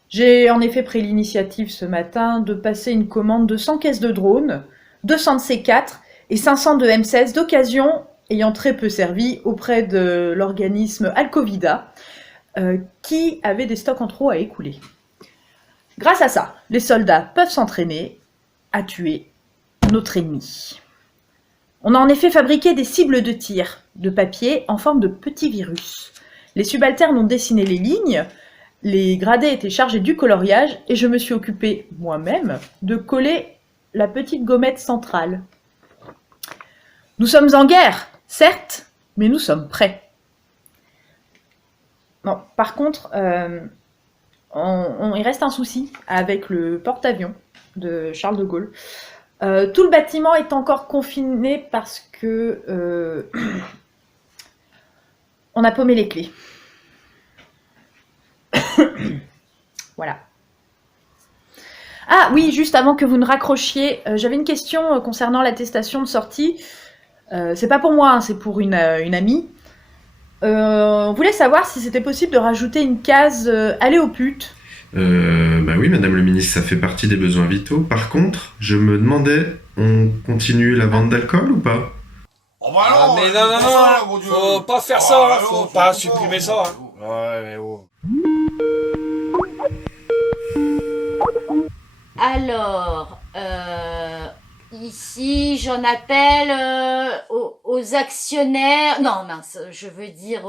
J'ai en effet pris l'initiative ce matin de passer une commande de 100 caisses de drones, 200 de C4 et 500 de M16 d'occasion, ayant très peu servi auprès de l'organisme Alcovida, qui avait des stocks en trop à écouler. Grâce à ça, les soldats peuvent s'entraîner à tuer notre ennemi. On a en effet fabriqué des cibles de tir de papier en forme de petits virus. Les subalternes ont dessiné les lignes, les gradés étaient chargés du coloriage et je me suis occupée moi-même de coller la petite gommette centrale. Nous sommes en guerre, certes, mais nous sommes prêts. Non, par contre, il reste un souci avec le porte-avions de Charles de Gaulle. Tout le bâtiment est encore confiné parce que on a paumé les clés. Voilà. Ah oui, juste avant que vous ne raccrochiez, j'avais une question concernant l'attestation de sortie. C'est pas pour moi, hein, c'est pour une amie. On voulait savoir si c'était possible de rajouter une case aller aux putes. Bah oui, madame le ministre, ça fait partie des besoins vitaux. Par contre, je me demandais, on continue la vente d'alcool ou pas? Oh bah non, mais non, faut pas faire ça, faut pas supprimer ça. Ouais, mais oh. Alors, ici, j'en appelle aux actionnaires. Non, mince, je veux dire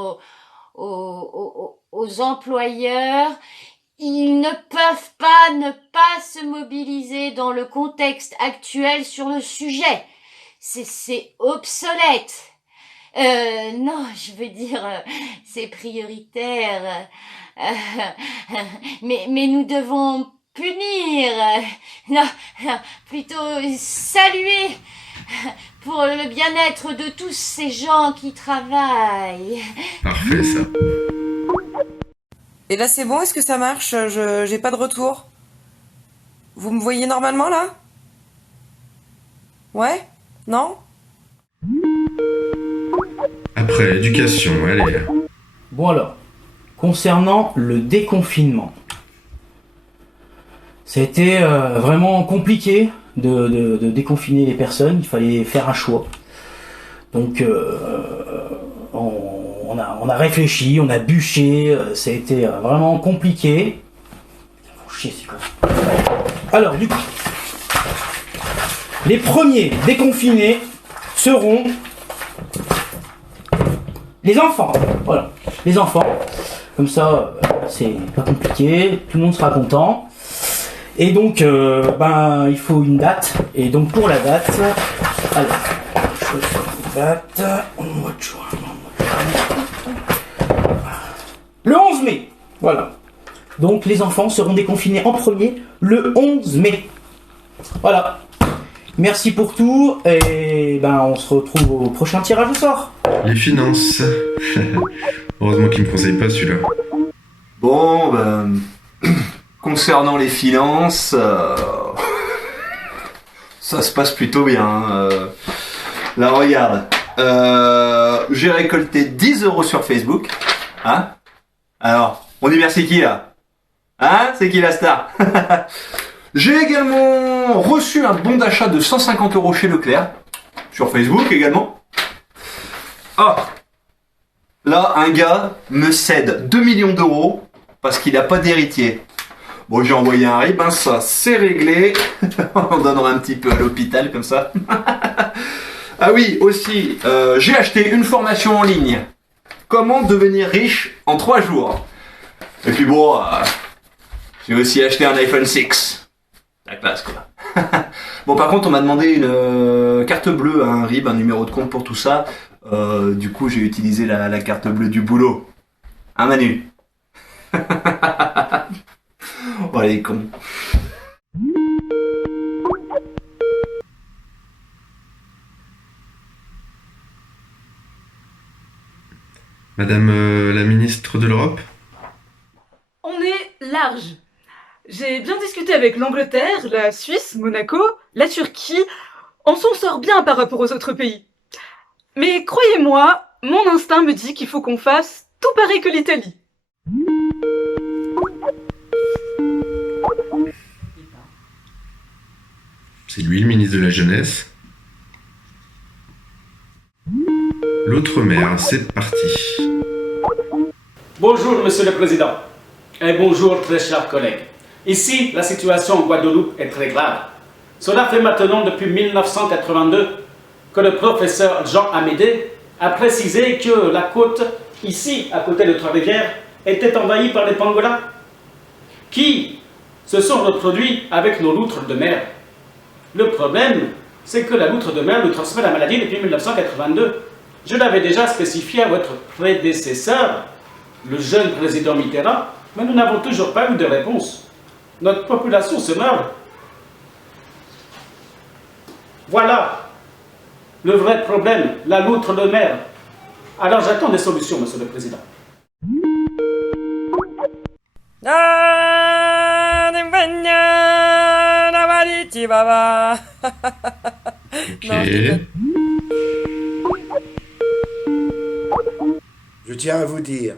aux employeurs. Ils ne peuvent pas ne pas se mobiliser dans le contexte actuel sur le sujet. C'est obsolète. Non, je veux dire, c'est prioritaire. Mais nous devons punir, non, plutôt saluer pour le bien-être de tous ces gens qui travaillent. Parfait, ça. Et là c'est bon, est-ce que ça marche? J'ai pas de retour. Vous me voyez normalement là? Ouais? Non? Après, éducation, allez. Bon alors, concernant le déconfinement, ça a été vraiment compliqué de déconfiner les personnes, il fallait faire un choix. Donc on a réfléchi, on a bûché, ça a été vraiment compliqué. Chier, c'est quoi. Alors du coup, les premiers déconfinés seront les enfants. Voilà, les enfants. Comme ça, c'est pas compliqué, tout le monde sera content. Et donc, il faut une date. Et donc pour la date, alors, mois de juin. Le 11 mai. Voilà. Donc les enfants seront déconfinés en premier le 11 mai. Voilà. Merci pour tout et on se retrouve au prochain tirage au sort. Les finances. Heureusement qu'il me conseille pas celui-là. Bon, concernant les finances, ça se passe plutôt bien. Là, regarde. J'ai récolté 10 € sur Facebook. Hein? Alors, on dit merci qui là? Hein? C'est qui la star? J'ai également reçu un bon d'achat de 150 € chez Leclerc. Sur Facebook également. Ah! Là, un gars me cède 2 millions d'euros parce qu'il n'a pas d'héritier. Bon, j'ai envoyé un RIB, ça c'est réglé. On donnera un petit peu à l'hôpital comme ça. Ah oui, aussi, j'ai acheté une formation en ligne. Comment devenir riche en 3 jours. Et puis bon, j'ai aussi acheté un iPhone 6. La classe quoi. Bon par contre on m'a demandé une carte bleue, un RIB, un numéro de compte pour tout ça. Du coup j'ai utilisé la carte bleue du boulot. Hein Manu? Oh les cons. Madame la ministre de l'Europe? On est large. J'ai bien discuté avec l'Angleterre, la Suisse, Monaco, la Turquie. On s'en sort bien par rapport aux autres pays. Mais croyez-moi, mon instinct me dit qu'il faut qu'on fasse tout pareil que l'Italie. C'est lui le ministre de la Jeunesse. L'Outre-mer, c'est parti. Bonjour, Monsieur le Président. Et bonjour, très chers collègues. Ici, la situation en Guadeloupe est très grave. Cela fait maintenant depuis 1982 que le professeur Jean Amédée a précisé que la côte, ici, à côté de Trois-Rivières, était envahie par les pangolins, qui se sont reproduits avec nos loutres de mer. Le problème, c'est que la loutre de mer nous transmet la maladie depuis 1982. Je l'avais déjà spécifié à votre prédécesseur, le jeune président Mitterrand, mais nous n'avons toujours pas eu de réponse. Notre population se meurt. Voilà le vrai problème, la loutre de mer. Alors j'attends des solutions, Monsieur le Président. Je tiens à vous dire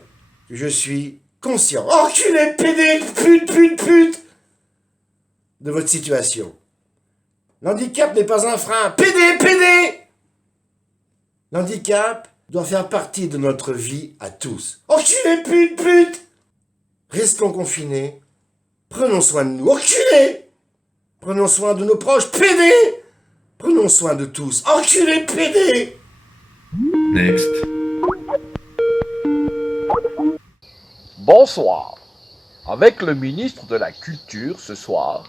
que je suis conscient, enculé, pédé, pute, de votre situation. L'handicap n'est pas un frein. Pédé! L'handicap doit faire partie de notre vie à tous. Enculé, pute! Restons confinés. Prenons soin de nous. Enculé! Prenons soin de nos proches. Pédé! Prenons soin de tous. Enculé, pédé! Next. Bonsoir. Avec le ministre de la Culture ce soir,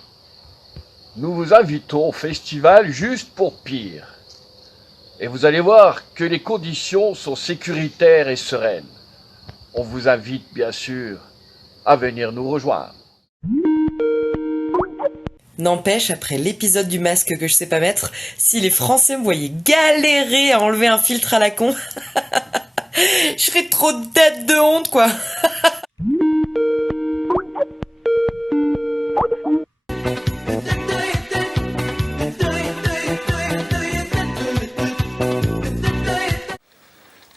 nous vous invitons au festival Juste pour Pire. Et vous allez voir que les conditions sont sécuritaires et sereines. On vous invite bien sûr à venir nous rejoindre. N'empêche, après l'épisode du masque que je sais pas mettre, si les Français me voyaient galérer à enlever un filtre à la con, je serais trop tête de honte, quoi.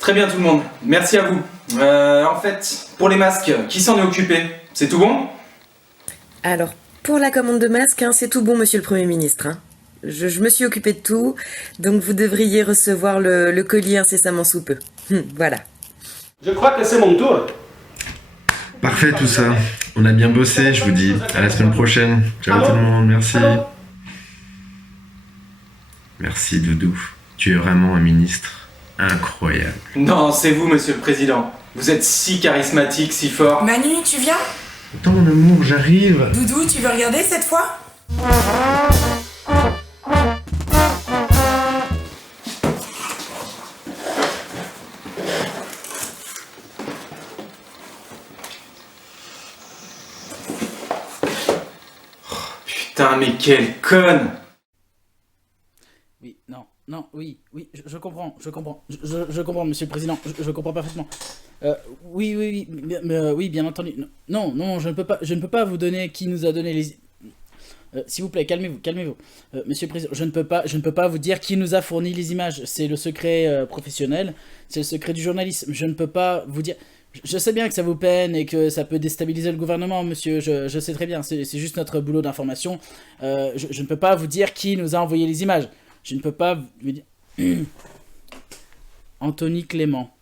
Très bien tout le monde, merci à vous. En fait, pour les masques, qui s'en est occupé? C'est tout bon? Alors, pour la commande de masques, c'est tout bon, monsieur le Premier ministre. Je me suis occupée de tout, donc vous devriez recevoir le colis incessamment sous peu. Voilà. Je crois que c'est mon tour. Parfait tout ça. On a bien bossé, je vous dis. À la semaine prochaine. Ciao tout le monde, merci. Merci Doudou. Tu es vraiment un ministre incroyable. Non, c'est vous, monsieur le président. Vous êtes si charismatique, si fort. Manu, tu viens? Attends mon amour, j'arrive. Doudou, tu veux regarder cette fois? Putain, mais quelle conne! Oui, non, oui, je comprends, je comprends, monsieur le président, je comprends parfaitement. Oui, bien entendu. Non, je ne peux pas vous donner qui nous a donné les... s'il vous plaît, calmez-vous. Monsieur le président, je ne peux pas vous dire qui nous a fourni les images. C'est le secret professionnel, c'est le secret du journalisme. Je ne peux pas vous dire... Je sais bien que ça vous peine et que ça peut déstabiliser le gouvernement, monsieur, je sais très bien, c'est juste notre boulot d'information. Je ne peux pas vous dire qui nous a envoyé les images. Je ne peux pas vous dire... Anthony Clément,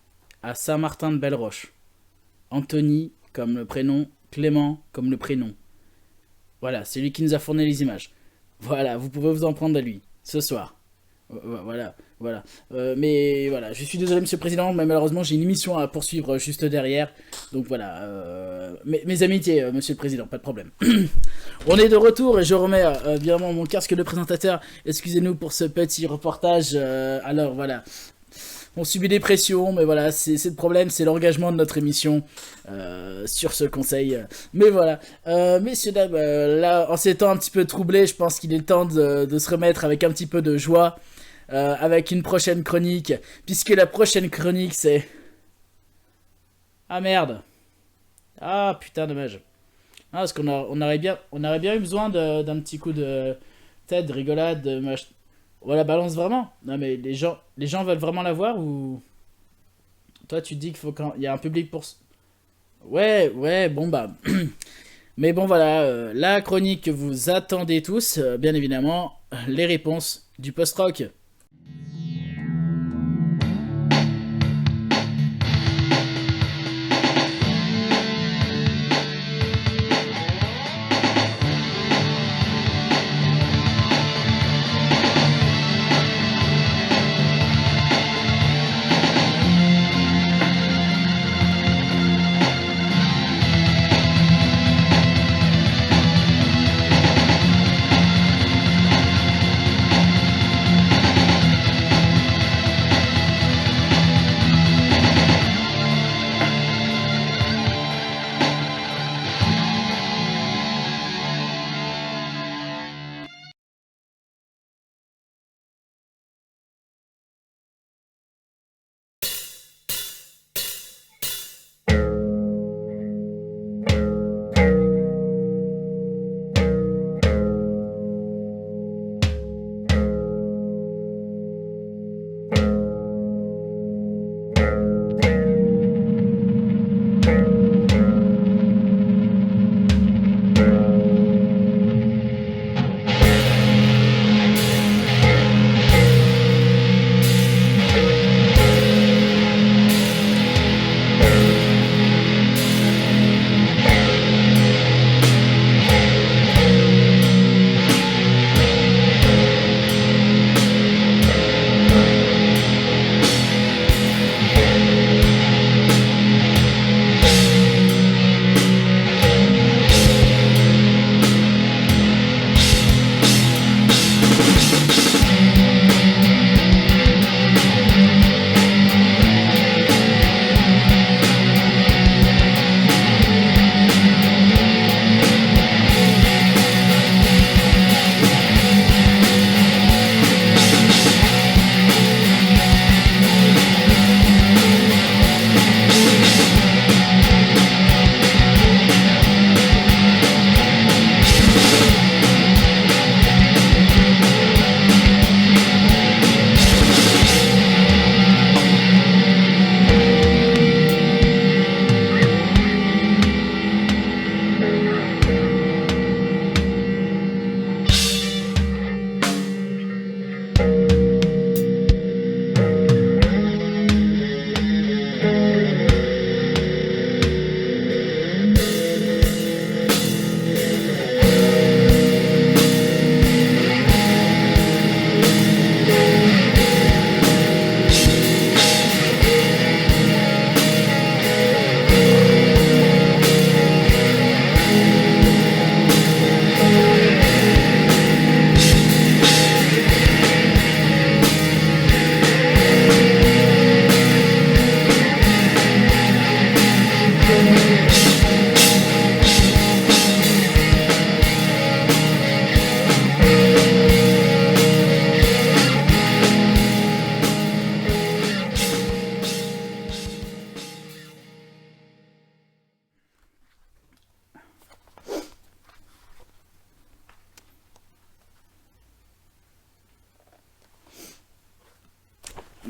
à Saint-Martin-de-Belle-Roche. Anthony comme le prénom, Clément comme le prénom. Voilà, c'est lui qui nous a fourni les images. Voilà, vous pouvez vous en prendre à lui, ce soir. Voilà. Mais voilà, je suis désolé monsieur le président, mais malheureusement j'ai une émission à poursuivre juste derrière. Donc voilà, mes amitiés monsieur le président, pas de problème. On est de retour et je remets bien mon casque de présentateur. Excusez-nous pour ce petit reportage. Alors voilà, on subit des pressions, mais voilà, c'est le problème, c'est l'engagement de notre émission sur ce conseil. Mais voilà, messieurs, dames, là, en ces temps un petit peu troublés, je pense qu'il est temps de se remettre avec un petit peu de joie. Avec une prochaine chronique, puisque la prochaine chronique c'est... Ah merde. Ah putain, dommage. Ah, parce qu'on aurait bien eu besoin d'un petit coup de tête, de rigolade, Voilà, balance vraiment. Non mais les gens veulent vraiment la voir ou... Toi tu te dis qu'il faut qu'il y a un public pour... Ouais, bon bah... Mais bon voilà, la chronique que vous attendez tous, bien évidemment, les réponses du post-rock.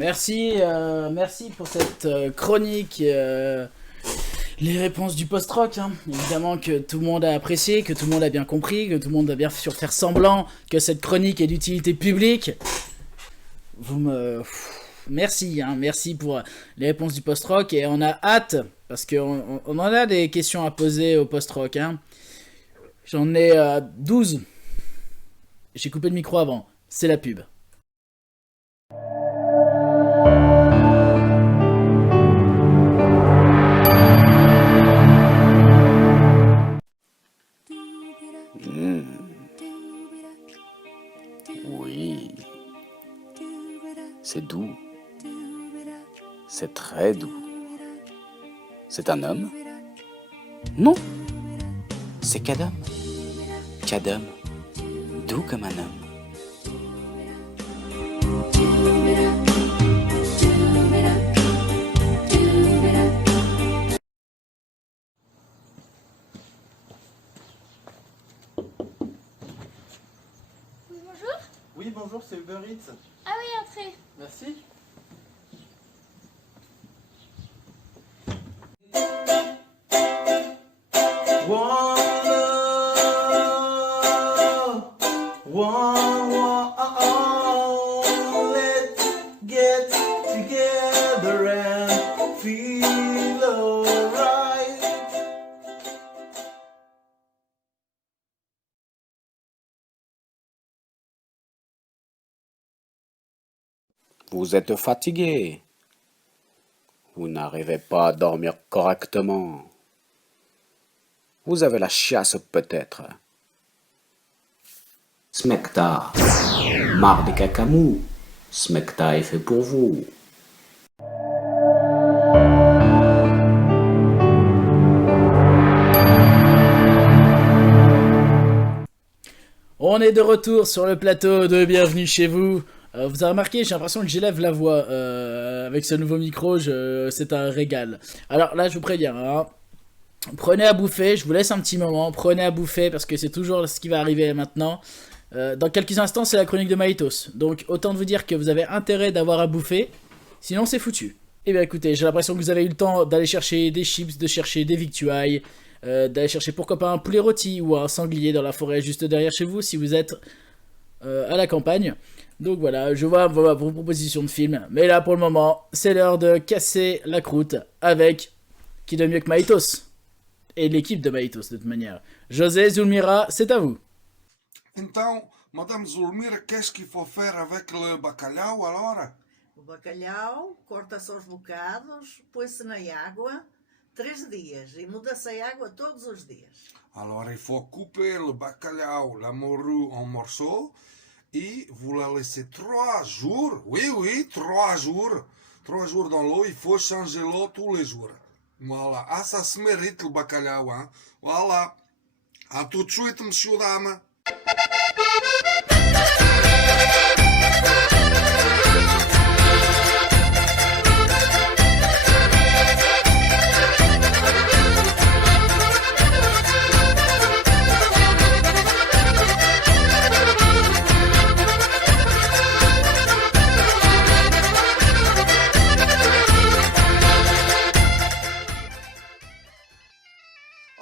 Merci pour cette chronique. Les réponses du post-rock, hein. Évidemment que tout le monde a apprécié, que tout le monde a bien compris, que tout le monde a bien faire semblant que cette chronique est d'utilité publique. Merci, hein, merci pour les réponses du post-rock et on a hâte, parce qu'on en a des questions à poser au post-rock. Hein. J'en ai 12. J'ai coupé le micro avant, c'est la pub. Oui, c'est doux, c'est très doux. C'est un homme? Non, c'est Kadam. Kadam, doux comme un homme. Oui, bonjour, c'est Uber Eats. Ah oui, entrez. Merci. Let's get together and feel alright. Vous êtes fatigué. Vous n'arrivez pas à dormir correctement. Vous avez la chiasse peut-être. Smecta, marre des cacamous. Smecta est fait pour vous. On est de retour sur le plateau de Bienvenue chez vous. Vous avez remarqué, j'ai l'impression que j'élève la voix avec ce nouveau micro, c'est un régal. Alors là, je vous préviens, hein, prenez à bouffer, je vous laisse un petit moment, prenez à bouffer parce que c'est toujours ce qui va arriver maintenant. Dans quelques instants, c'est la chronique de Maïtos, donc autant de vous dire que vous avez intérêt d'avoir à bouffer, sinon c'est foutu. Eh bien écoutez, j'ai l'impression que vous avez eu le temps d'aller chercher des chips, de chercher des victuailles, d'aller chercher pourquoi pas un poulet rôti ou un sanglier dans la forêt juste derrière chez vous si vous êtes à la campagne. Donc voilà, je vois vos propositions de films. Mais là, pour le moment, c'est l'heure de casser la croûte avec qui de mieux que Maïtos. Et l'équipe de Maïtos, de toute manière. José, Zulmira, c'est à vous. Então, Madame Zulmira, qu'est-ce qu'il faut faire avec le bacalhau alors? O bacalhau corta-se aos bocados, põe-se na água 3 dias e muda-se a água todos os dias. Alors, il faut couper le bacalhau, la morue en morceaux et vous la laissez 3 jours. Oui, 3 jours. 3 jours dans l'eau, il faut changer l'eau tous les jours. Voilà. Ah, ça se mérite le bacalhau, hein. Voilà. À tout de suite, monsieur, dame.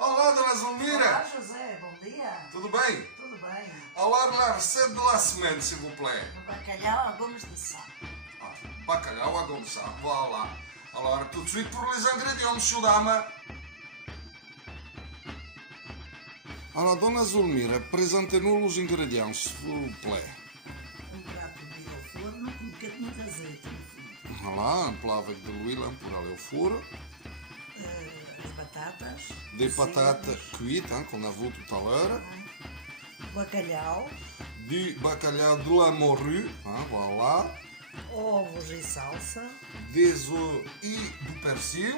Olá, dona Zulmira. Olá, José, bom dia. Tudo bem? Tudo bem. Alors, la recette de la semaine, s'il vous plaît. O bacalhau a gomes de sal. Bacalhau à gomme de sal, voilà. Alors, tout de suite pour les ingrédients, monsieur, dame. Alors, dona Zulmira, présentez-nous les ingrédients, s'il vous plaît. Prato de milho ao forno com um bocadinho de azeite no fundo. Voilà, un plat avec de l'huile pour aller au four. As batatas. Des patates cuites, hein, qu'on a vu tout à l'heure. Bacalhau. Du bacalhau de la morue, hein, voilà. Ovos e salsa. Des œufs et du persil.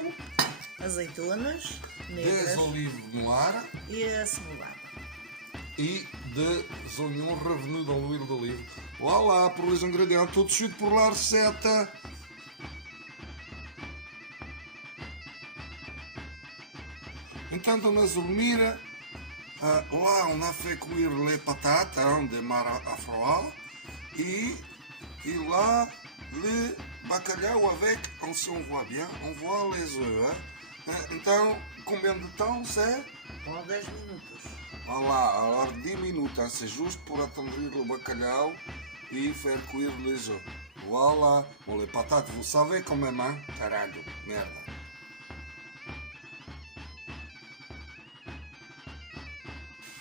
Azeitonas Des negras. olives noires. E a cebolada. Et des oignons revenus dans l'huile d'olive. Voilà pour les ingrédients. Tout de suite pour la recette. Então, dona Zulmira, là on a fait cuire les patates, hein, de mar à froid. Et là, le bacalhau avec, si on voit bien, on voit les œufs. Hein? Então, combien de temps c'est? Com 10 minutos. Voilà, alors 10 minutes, hein? C'est juste pour attendre le bacalhau et faire cuire les œufs. Voilà. Bon, les patates, vous savez quand même, hein? Caralho, merda.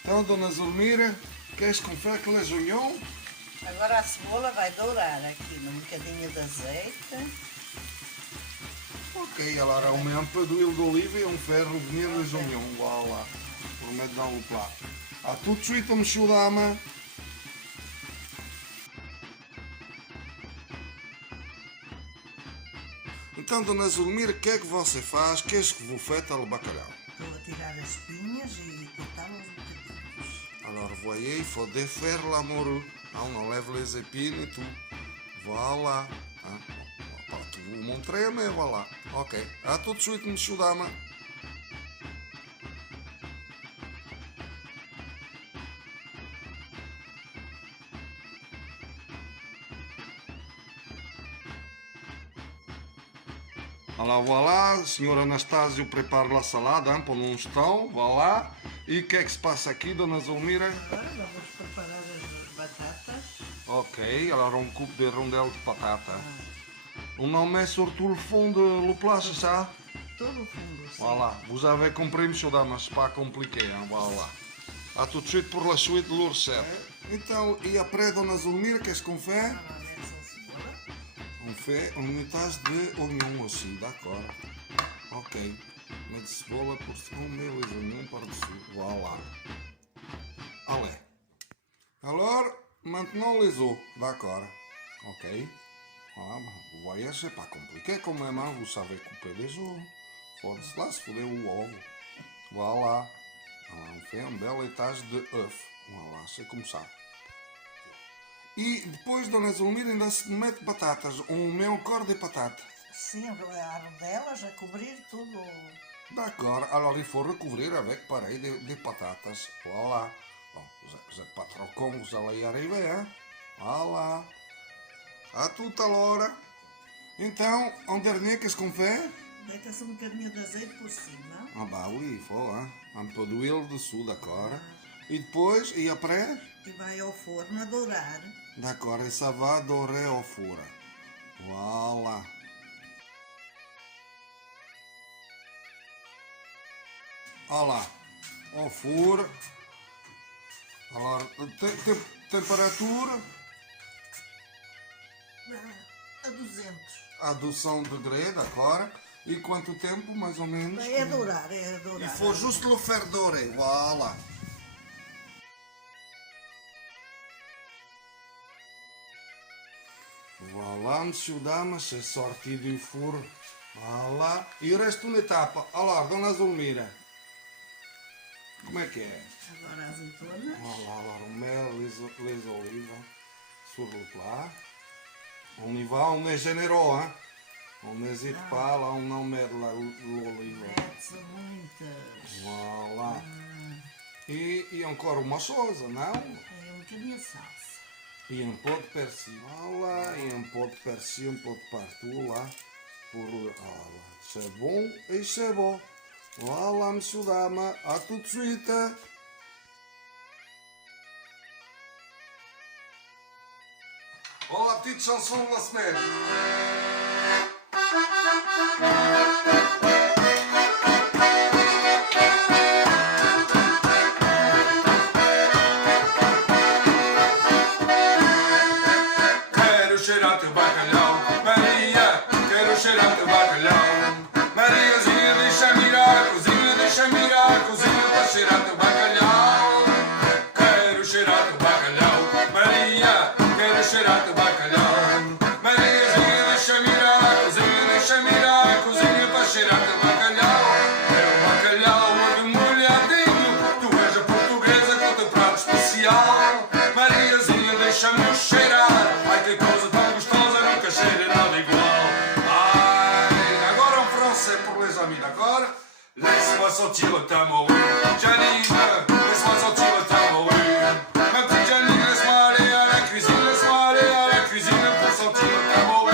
Então, dona Zulmira, qu'est-ce qu'on fait avec les oignons? Agora a cebola vai dourar aqui num bocadinho de azeite. Ok, alors on met un peu d'huile d'olive et on fait revenir les oignons. Voilà, pour mettre dans le plat. A tout de suite, monsieur dame. Então, dona Zulmira, o que é que você faz? Qu'est-ce que vous faites ao bacalhau? Estou a tirar as espinhas e cortá-las em bocadinhos. Alors, voyez, il faut défaire la morue. On enlève les épines et tout. Voilà. Hein? On va pas tout vous montrer, mais voilà. Ok. À tout de suite, monsieur dame. Alors voilà, senhor Anastácio prepara la salade hein, pour l'instant, voilà. E o que é que se passa aqui, dona Zulmira? Agora vamos preparar as batatas. Ok, alors on coupe des rondelles de patata. On en met surtout le fond de le plat, c'est ça? Tout le fundo, sim. Voilà, vous avez compris, monsieur dame, c'est pas compliqué, hein, voilà. À tout de suite pour la suite de la recette. Então, e après, dona Zulmira, qu'est-ce qu'on fait? On fait un étage de oignon aussi, d'accord. Ok. Met de cebola por cima, on met les oignons par-dessus. Voilà. Allez. Alors, maintenant les os, d'accord. Ok. Voilà, vous voyez, c'est pas compliqué quand même, hein? Vous savez couper les os. Pode-se lá se foder o ovo. Voilà. Alors, on fait un bel étage de œuf. Voilà, c'est comme ça. E depois, dona Zulmira, ainda se mete batatas. On met encore des patates. Sim, há rodelas a cobrir tudo. D'accord, alors il faut recouvrir avec pareil des patatas. Voilà. Bon, vous n'êtes pas trop con, vous allez y arriver, hein? Voilà. À tout à l'heure. Então, en dernier, qu'est-ce qu'on fait? Deita-se um bocadinho de azeite por cima. Ah bah oui, il faut, hein? Un peu d'huile dessous, d'accord. E depois, e après? E vai ao forno a dourar. D'accord, et ça va dorer au four. Voilà. Voilà, au four. Alors, temperatura? A 200. A 200 degrés, d'accord. E quanto tempo, mais ou menos? É dourar, é dourar. Il faut juste le faire dorer, voilà. Voilà, monsieur, dame, c'est sorti du four. Voilà. Il reste une étape. Alors, dona Zulmira, como é que é? Agora as azeitonas. Voilà, alors on met les olives sur le plat. On y va, on est généreux, hein? On n'hésite pas, là, on en met l'olive. Mete-se muitas. Voilà. E encore uma chose, não? É um bocadinho de salsa. Et un peu de persil, voilà, et un peu de persil, un peu de partout, là, pour, voilà, c'est bon, et c'est bon. Voilà, monsieur, dame, à tout de suite. Oh, la petite chanson de la semaine. Cheirar teu bacalhau, Maria, quero cheirar teu bacalhau. Mariazinha, deixa mirar, cozinha, deixa mirar, cozinha para cheirar teu bacalhau. Quero cheirar teu bacalhau, Maria, quero cheirar teu bacalhau. Mariazinha, deixa mirar, cozinha para cheirar teu bacalhau. É o bacalhau molhadinho, tu és a portuguesa com teu prato especial. Mariazinha, deixa-me cheirar, ai que coisa tão gostosa, nunca cheirei nada igual. Ai, agora en français pour les amis, d'accord? Laisse-moi sentir le tambour, Janine, laisse-moi sentir le tambour. Ma petite Janine, laisse-moi aller à la cuisine, laisse-moi aller à la cuisine pour sentir le tambour.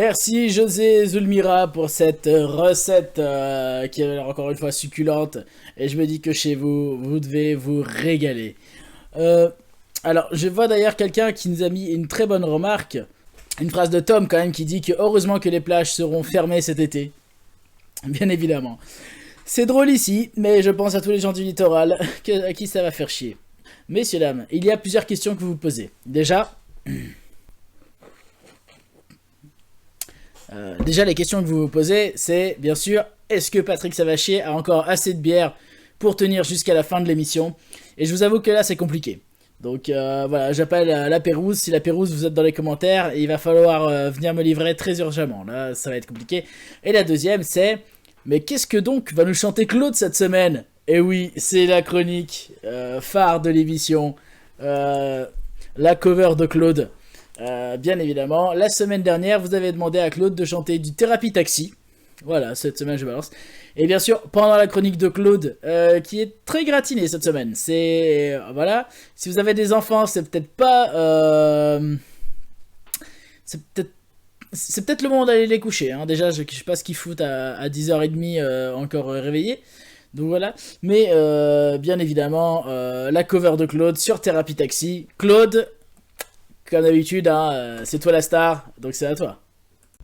Merci José Zulmira pour cette recette qui a l'air encore une fois succulente. Et je me dis que chez vous, vous devez vous régaler. Alors, je vois d'ailleurs quelqu'un qui nous a mis une très bonne remarque. Une phrase de Tom quand même qui dit que heureusement que les plages seront fermées cet été. Bien évidemment. C'est drôle ici, mais je pense à tous les gens du littoral à qui ça va faire chier. Messieurs, dames, il y a plusieurs questions que vous vous posez. Déjà, les questions que vous vous posez, c'est bien sûr, est-ce que Patrick Savachier a encore assez de bière pour tenir jusqu'à la fin de l'émission? Et je vous avoue que là, c'est compliqué. Donc voilà, j'appelle la Pérouse. Si la Pérouse, vous êtes dans les commentaires, il va falloir venir me livrer très urgemment. Là, ça va être compliqué. Et la deuxième, c'est, mais qu'est-ce que donc va nous chanter Claude cette semaine? Et oui, c'est la chronique phare de l'émission, la cover de Claude. Bien évidemment, la semaine dernière, vous avez demandé à Claude de chanter du Thérapie Taxi. Voilà, cette semaine je balance. Et bien sûr, pendant la chronique de Claude, qui est très gratinée cette semaine, c'est... voilà, si vous avez des enfants, c'est peut-être pas... c'est peut-être le moment d'aller les coucher. Hein. Déjà, je sais pas ce qu'ils foutent à 10h30 encore réveillés. Donc voilà, mais bien évidemment, la cover de Claude sur Thérapie Taxi. Claude, comme d'habitude, hein, c'est toi la star, donc c'est à toi.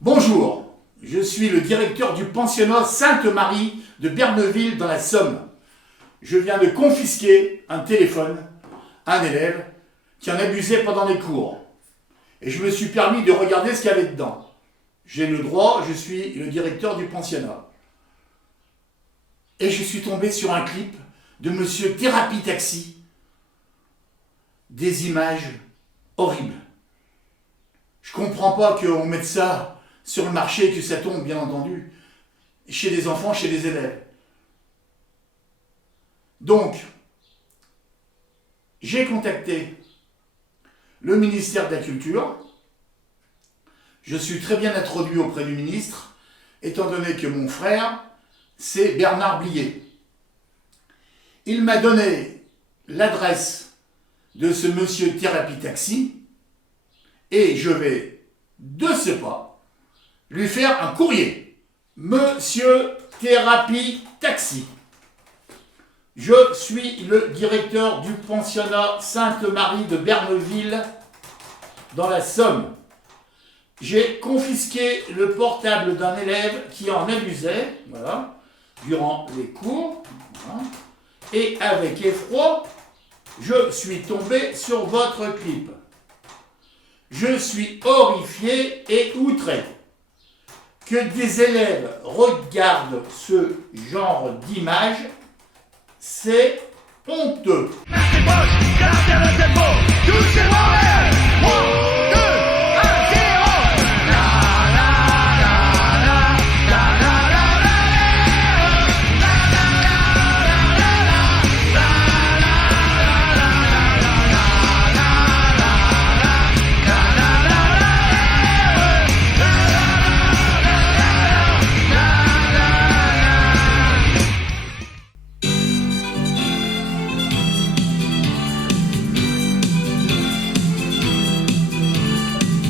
Bonjour, je suis le directeur du pensionnat Sainte-Marie de Berneville dans la Somme. Je viens de confisquer un téléphone à un élève qui en abusait pendant les cours. Et je me suis permis de regarder ce qu'il y avait dedans. J'ai le droit, je suis le directeur du pensionnat. Et je suis tombé sur un clip de Monsieur Thérapie Taxi. Des images horribles. Je comprends pas qu'on mette ça sur le marché, que ça tombe, bien entendu, chez des enfants, chez des élèves. Donc, j'ai contacté le ministère de la Culture. Je suis très bien introduit auprès du ministre, étant donné que mon frère, c'est Bernard Blier. Il m'a donné l'adresse de ce monsieur Thérapie Taxi et je vais, de ce pas, lui faire un courrier. Monsieur Thérapie Taxi, je suis le directeur du pensionnat Sainte-Marie de Berneville dans la Somme. J'ai confisqué le portable d'un élève qui en abusait, voilà, durant les cours, voilà, et avec effroi, je suis tombé sur votre clip. Je suis horrifié et outré que des élèves regardent ce genre d'image, c'est honteux.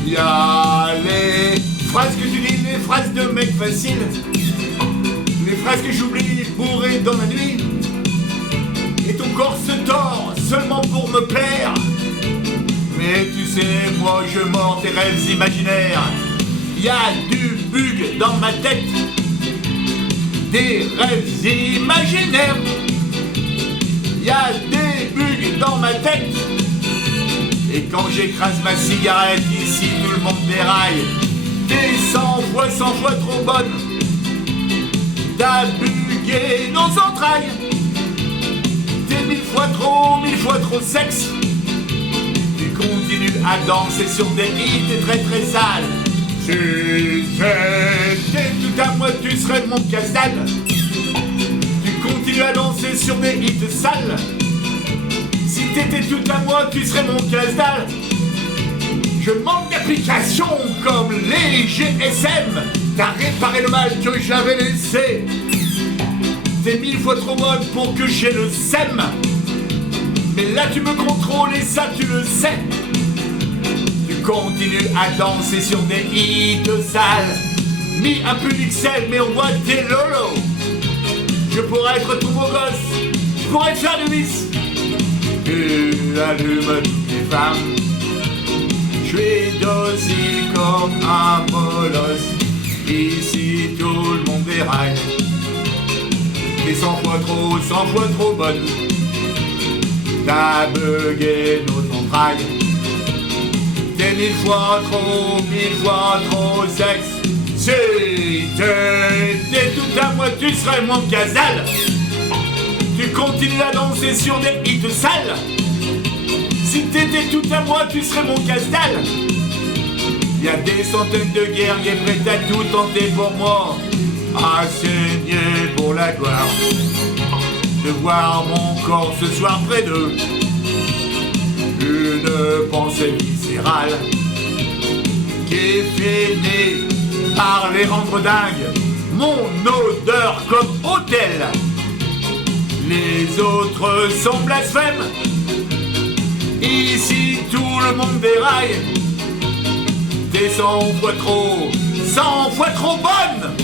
Il y a les phrases que tu dis, les phrases de mec facile, les phrases que j'oublie bourrées dans la nuit, et ton corps se tord seulement pour me plaire. Mais tu sais, moi je mords tes rêves imaginaires. Il y a du bug dans ma tête, des rêves imaginaires. Il y a des bugs dans ma tête. Et quand j'écrase ma cigarette, ici tout le monde déraille. T'es 100 fois trop bonne. T'as bugué nos entrailles. T'es 1000 fois trop sexe. Tu continues à danser sur des hits très très sales. Si c'était tout à moi, tu serais mon casse-dalle. Tu continues à danser sur des hits sales. Si t'étais tout à moi, tu serais mon casse-dalle. Je manque d'applications comme les GSM. T'as réparé le mal que j'avais laissé. T'es 1000 fois trop bonne pour que j'ai le SEM. Mais là tu me contrôles et ça tu le sais. Tu continues à danser sur des hits sales. Mis un peu d'XL, mais on voit tes lolos. Je pourrais être tout beau gosse, je pourrais te faire du miss. Tu allumes toutes les femmes. Je suis docile comme un molosse. Ici tout le monde déraille. T'es 100 fois trop bonne. T'as bugué nos entrailles. T'es 1000 fois trop sexe. Si t'étais tout à moi, tu serais mon casal. Tu continues à danser sur des hits sales. Si t'étais tout à moi, tu serais mon casal. Y'a des centaines de guerriers prêts à tout tenter pour moi. À saigner pour la gloire. De voir mon corps ce soir près d'eux. Une pensée viscérale qui finit par les rendre dingues. Mon odeur comme hôtel. Les autres sont blasphèmes. Ici tout le monde déraille. T'es 100 fois trop bonne.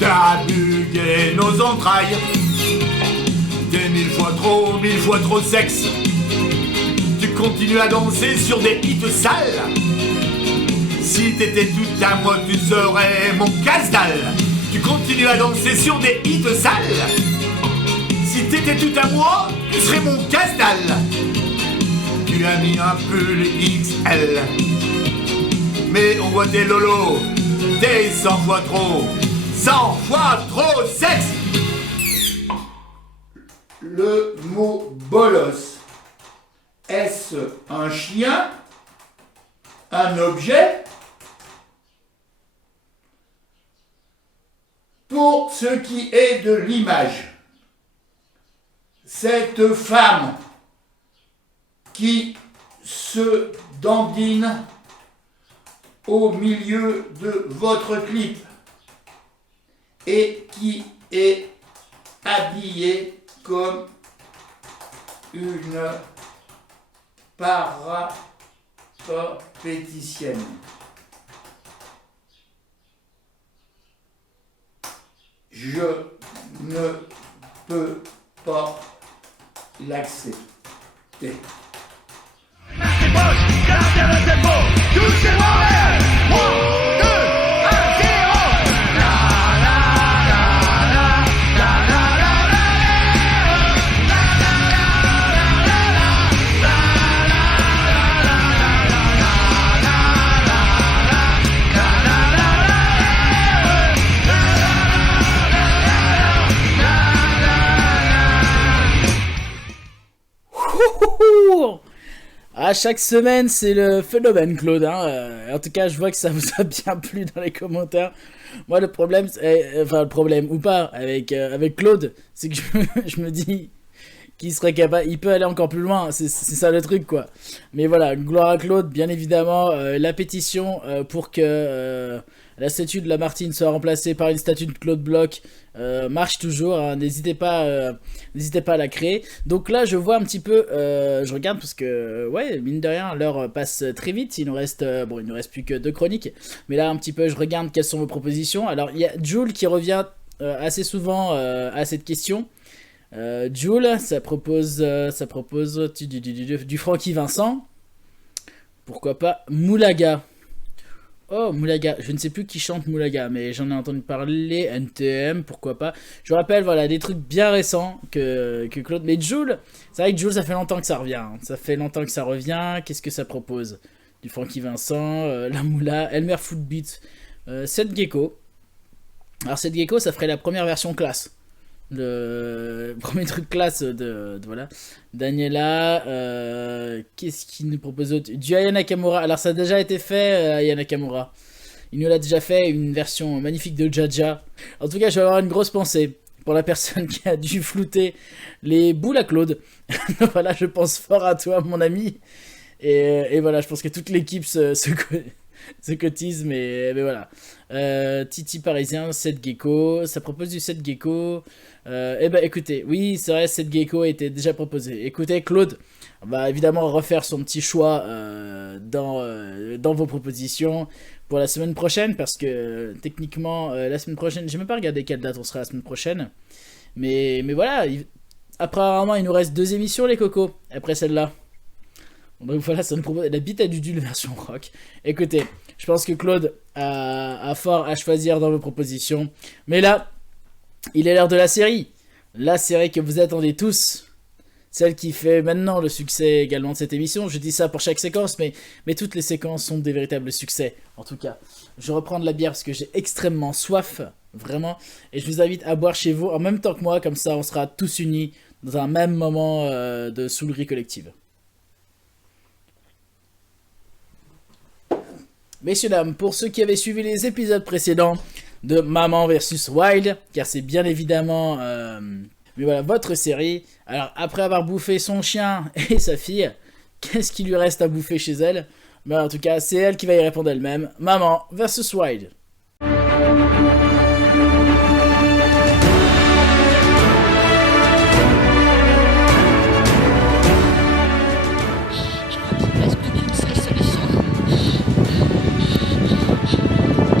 T'as bugué nos entrailles. T'es 1000 fois trop sexe. Tu continues à danser sur des hits sales. Si t'étais tout à moi, tu serais mon casse-dalle. Tu continues à danser sur des hits sales. Si t'étais tout à moi, tu serais mon casse-dalle. Tu as mis un pull XL. Mais on voit tes lolos. T'es 100 fois trop sexe. Le mot bolos, est-ce un chien? Un objet? Pour ce qui est de l'image, cette femme qui se dandine au milieu de votre clip et qui est habillée comme une parapéticienne. Je ne peux pas l'accepter. À chaque semaine, c'est le phénomène, Claude. En tout cas, je vois que ça vous a bien plu dans les commentaires. Moi, le problème, ou pas, avec Claude, c'est que je me dis qu'il serait capable, il peut aller encore plus loin. C'est ça le truc, quoi. Mais voilà, gloire à Claude, bien évidemment. La pétition pour que la statue de Lamartine soit remplacée par une statue de Claude Bloch marche toujours, hein. N'hésitez pas à la créer. Donc là je vois un petit peu, je regarde parce que ouais, mine de rien l'heure passe très vite. Il nous reste plus que 2 chroniques, mais là un petit peu je regarde quelles sont vos propositions. Alors il y a Jules qui revient assez souvent à cette question. Jules, ça propose du Francky Vincent, pourquoi pas Moulaga. Oh, Moulaga, je ne sais plus qui chante Moulaga, mais j'en ai entendu parler, NTM, pourquoi pas. Je rappelle, voilà, des trucs bien récents que Claude. Mais Jules, c'est vrai que Jules, ça fait longtemps que ça revient. Ça fait longtemps que ça revient. Qu'est-ce que ça propose? Du Francky Vincent, la Moula, Elmer Footbeat, Seth Gecko. Alors, Seth Gecko, ça ferait la première version classe. Le premier truc classe de voilà. Daniela, qu'est-ce qu'il nous propose d'autre? Du Aya Nakamura. Alors ça a déjà été fait, Aya Nakamura. Il nous l'a déjà fait, une version magnifique de Jaja. En tout cas, je vais avoir une grosse pensée pour la personne qui a dû flouter les boules à Claude. Voilà, je pense fort à toi, mon ami. Et voilà, je pense que toute l'équipe se cotise, mais voilà. Titi Parisien, 7 Gecko, ça propose du 7 Gecko. Écoutez, oui, c'est vrai, 7 Gecko était déjà proposé. Écoutez, Claude va évidemment refaire son petit choix dans vos propositions pour la semaine prochaine, parce que techniquement, la semaine prochaine, j'ai même pas regardé quelle date on sera la semaine prochaine. Mais voilà, apparemment, il nous reste 2 émissions, les cocos, après celle-là. Donc voilà, ça nous propose la bite à Dudule version rock. Écoutez, je pense que Claude a fort à choisir dans vos propositions. Mais là, il est l'heure de la série. La série que vous attendez tous. Celle qui fait maintenant le succès également de cette émission. Je dis ça pour chaque séquence, mais toutes les séquences sont des véritables succès. En tout cas, je reprends de la bière parce que j'ai extrêmement soif. Vraiment. Et je vous invite à boire chez vous en même temps que moi. Comme ça, on sera tous unis dans un même moment de soulerie collective. Messieurs, dames, pour ceux qui avaient suivi les épisodes précédents de Maman vs Wild, car c'est bien évidemment mais voilà, votre série. Alors, après avoir bouffé son chien et sa fille, qu'est-ce qu'il lui reste à bouffer chez elle? Mais en tout cas, c'est elle qui va y répondre elle-même. Maman vs Wild.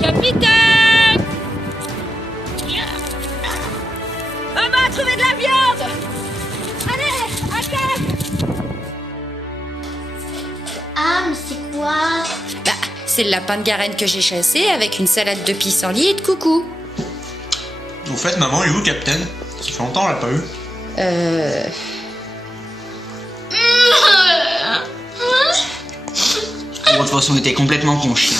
Capitaine! Maman a trouvé de la viande! Allez, à table! Ah, mais c'est quoi? Bah, c'est le lapin de Garenne que j'ai chassé avec une salade de pissenlit et de coucou. Au fait, maman, il est où, Capitaine? Ça fait longtemps, on l'a pas eu. Bon, de toute façon, on était complètement con, chien.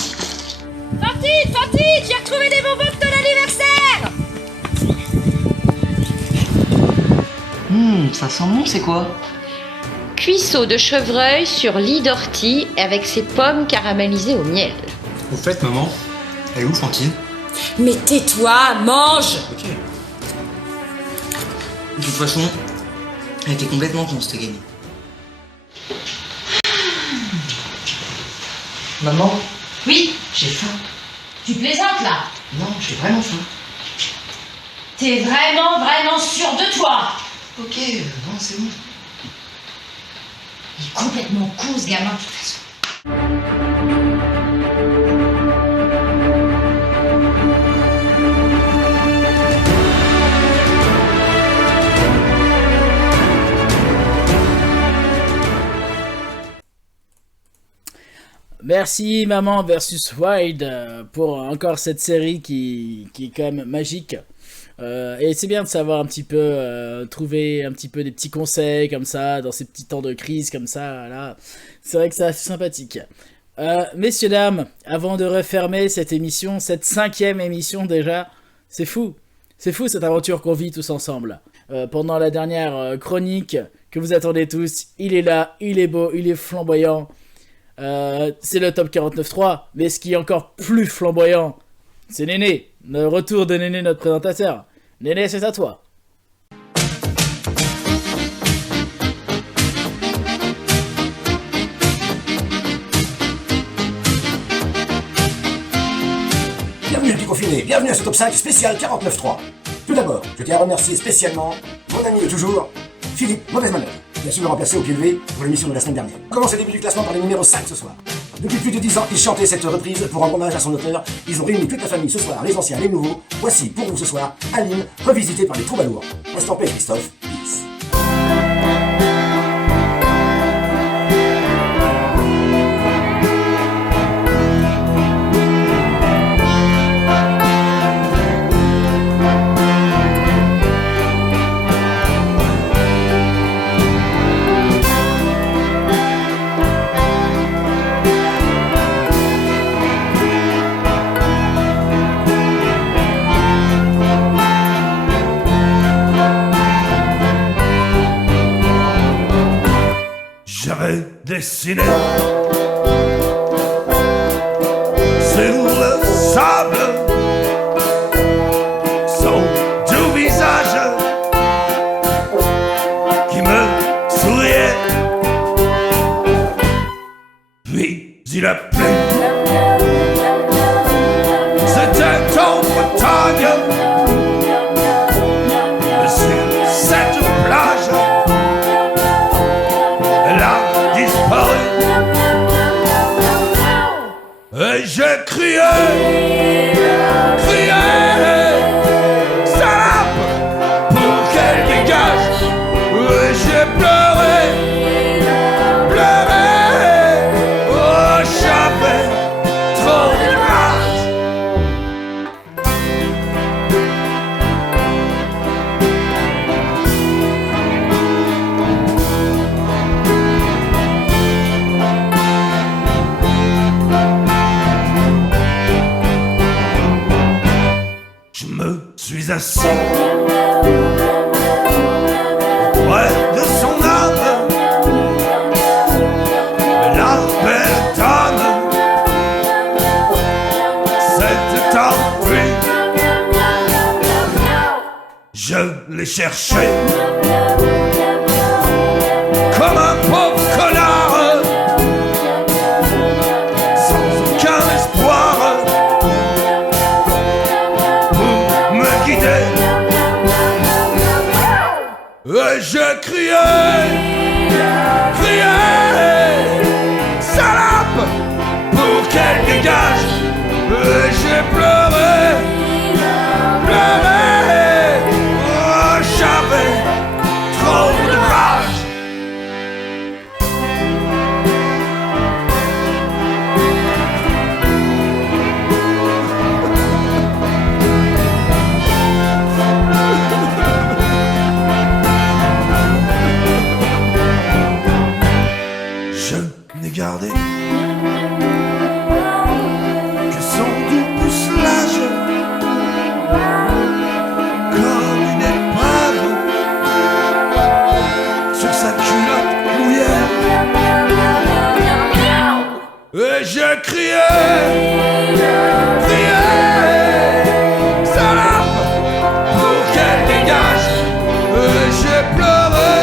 Fantine, j'ai retrouvé des bonbons de ton anniversaire! Ça sent bon, c'est quoi? Cuisseau de chevreuil sur lit d'ortie avec ses pommes caramélisées au miel. Au fait, maman, elle est où, Fantine? Mais tais-toi, mange! Ok. De toute façon, elle était complètement con, cette gagne. Maman? Oui, J'ai faim. tu plaisantes là? Non, j'ai vraiment faim. T'es vraiment sûr de toi? Ok, non, c'est bon. Il est complètement con ce gamin de toute façon. Merci Maman vs Wild pour encore cette série qui est quand même magique. Et c'est bien de savoir un petit peu, trouver un petit peu des petits conseils comme ça, dans ces petits temps de crise comme ça, là. C'est vrai que c'est assez sympathique. Messieurs, dames, avant de refermer cette émission, cette 5e émission déjà, c'est fou cette aventure qu'on vit tous ensemble. Pendant la dernière chronique que vous attendez tous, il est là, il est beau, il est flamboyant. C'est le top 49.3, mais ce qui est encore plus flamboyant, c'est Néné, le retour de Néné, notre présentateur. Néné, c'est à toi. Bienvenue les petits confinés, bienvenue à ce top 5 spécial 49.3. Tout d'abord, je tiens à remercier spécialement mon ami de toujours, Philippe Mauvaise Manœuvre, qui a su me remplacer au pied levé pour l'émission de la semaine dernière. On commence le début du classement par le numéro 5 ce soir. Depuis plus de 10 ans, ils chantaient cette reprise pour rendre hommage à son auteur. Ils ont réuni toute la famille ce soir, les anciens, les nouveaux. Voici pour vous ce soir, Aline, revisitée par les Troubadours. Reste en paix Christophe, peace. J'avais dessiné sur le sable son doux visage qui me souriait. salope, pour qu'elle dégage. Ouais, j'ai pleuré, oh j'avais trop de rage. Je me suis assis auprès de son âme, la belle dame s'était enfuie. Je l'ai cherché comme un pauvre connard, sans aucun espoir pour me guider. Et je criais, salope, pour qu'elle dégage. Et j'ai pleuré, oh j'avais trop de rage. Je n'ai gardé que son doux pucelage, comme une épave sur sa culotte mouillée. Et je criais, salope, pour qu'elle dégage. Et j'ai pleuré,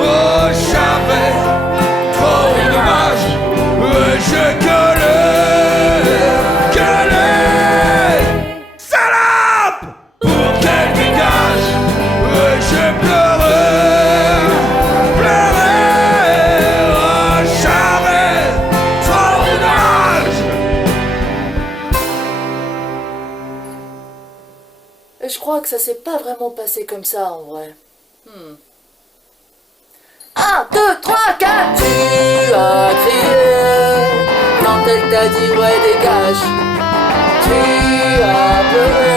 oh j'avais trop de rage. Et je gueulais, salope, pour qu'elle dégage. Et j'ai pleuré, oh j'avais trop de rage. Et je crois que ça s'est pas vraiment passé comme ça en vrai. 1, 2, 3, 4. Tu as crié quand elle t'a dit ouais dégage. Tu as pleuré,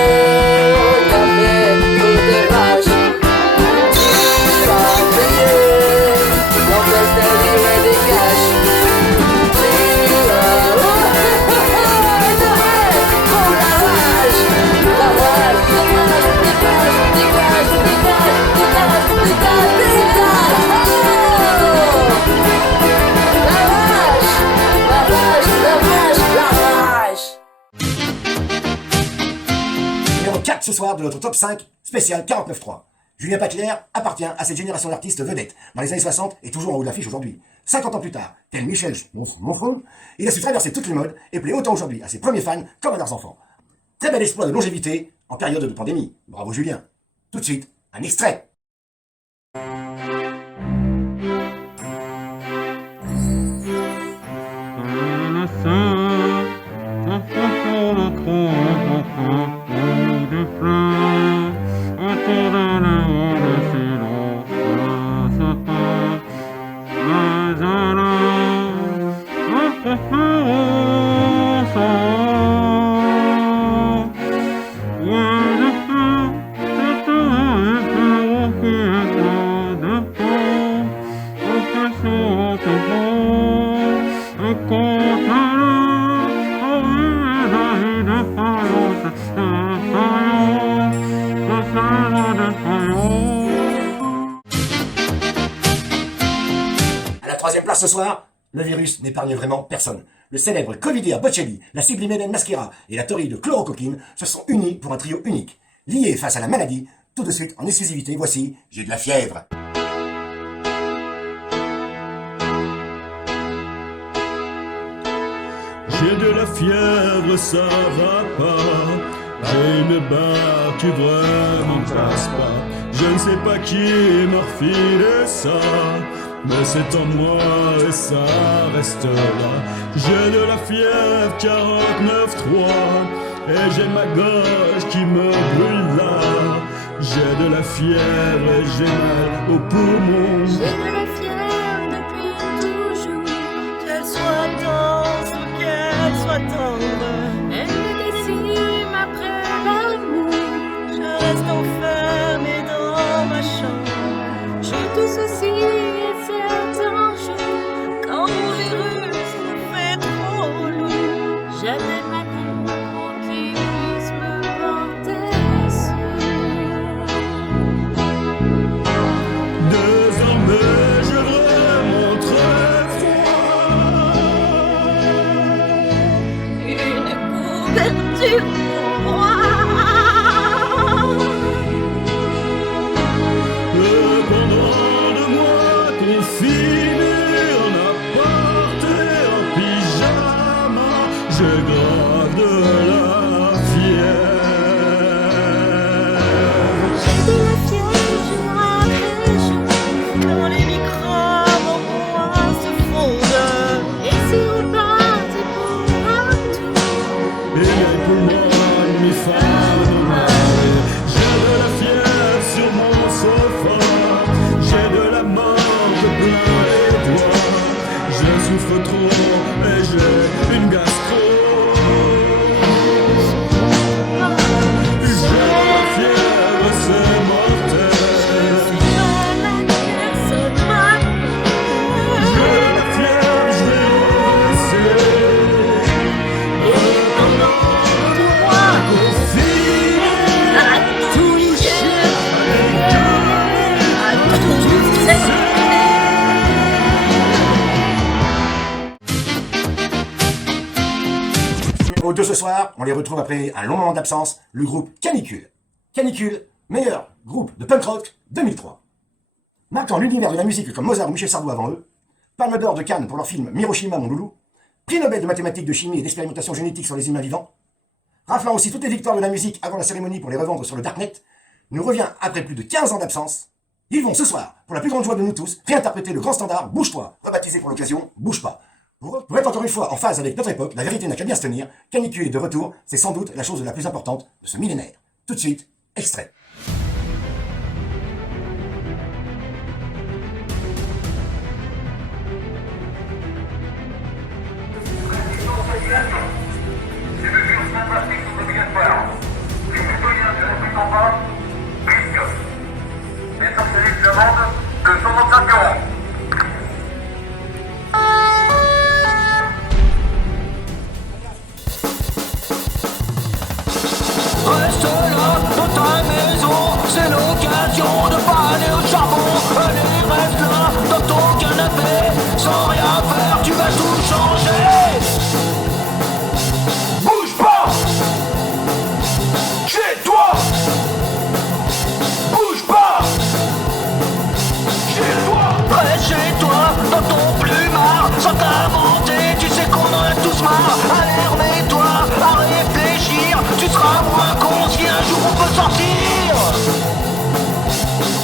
t'as fait trop de rage. Tu as crié quand elle t'a dit ouais dégage. Tu as trop la rage. La rage, dégage. Numéro 4 ce soir de notre top 5 spécial 49.3. Julien Paclair appartient à cette génération d'artistes vedettes dans les années 60 et toujours en haut de l'affiche aujourd'hui. 50 ans plus tard, tel Michel Monfort, il a su traverser toutes les modes et plaît autant aujourd'hui à ses premiers fans comme à leurs enfants. Très bel exploit de longévité en période de pandémie. Bravo Julien. Tout de suite, un extrait. Ce soir, le virus n'épargne vraiment personne. Le célèbre Covidea Bocelli, la sublime Hélène Masquera et la Tori de chlorocoquine se sont unis pour un trio unique. Liés face à la maladie, tout de suite en exclusivité, voici « J'ai de la fièvre ». J'ai de la fièvre, ça va pas. J'ai une barre qui vraiment passe pas. Je ne sais pas qui m'a refilé ça. mais c'est en moi et ça reste là. J'ai de la fièvre 49.3 et j'ai ma gorge qui me brûle là. J'ai de la fièvre et j'ai mal au poumon. J'ai de la fièvre depuis toujours. Qu'elle soit dense ou qu'elle soit tendre, elle me décime après l'amour. Je reste enfermée dans ma chambre. Je tousse aussi et c'est un jeu. Quand mon virus me fait trop lourd, j'appelle ma mère pour qu'il puisse me porter secours. Désormais je remonte Une couverture pour moi. Pendant 2 mois confiné en appart et en pyjama, j'ai grave de la fièvre. J'ai de la fièvre jour après jour. Quand les microbes en moi se fondent, et si repartent pour un tour. Et les poumons mes femmes de marée. J'ai de la fièvre sur mon sofa. J'ai de la mort de plein les doigts. Je souffre trop et j'ai une gastro. J'ai de la fièvre, c'est mortel. J'ai de la fièvre, je vais Numéro 2 ce soir, on les retrouve après un long moment d'absence, le groupe Canicule. Canicule, meilleur groupe de punk rock 2003. Marquant l'univers de la musique comme Mozart ou Michel Sardou avant eux, Palme d'or de Cannes pour leur film Hiroshima mon loulou, prix Nobel de mathématiques, de chimie et d'expérimentation génétique sur les humains vivants, raflant aussi toutes les victoires de la musique avant la cérémonie pour les revendre sur le Darknet, nous revient après plus de 15 ans d'absence. Ils vont ce soir, pour la plus grande joie de nous tous, réinterpréter le grand standard Bouge-toi, rebaptisé pour l'occasion Bouge pas. Pour être encore une fois en phase avec notre époque, la vérité n'a qu'à bien se tenir, Canicule est de retour, c'est sans doute la chose la plus importante de ce millénaire. Tout de suite, extrait. Ces mesures sympathiques sont obligatoires. Les citoyens ne respectent pas, risquent. Les socialistes demandent que son nom s'interrompe. Reste là, dans ta maison, c'est l'occasion de pas aller au charbon. Allez, reste là, dans ton canapé, sans rien faire, tu vas tout changer. Bouge pas, chez toi. Bouge pas, chez toi. Reste chez toi, dans ton plumard, sans t'inventer, tu sais qu'on en a tous marre. Allez, remets-toi à réfléchir, tu seras moins con si un jour on peut sortir.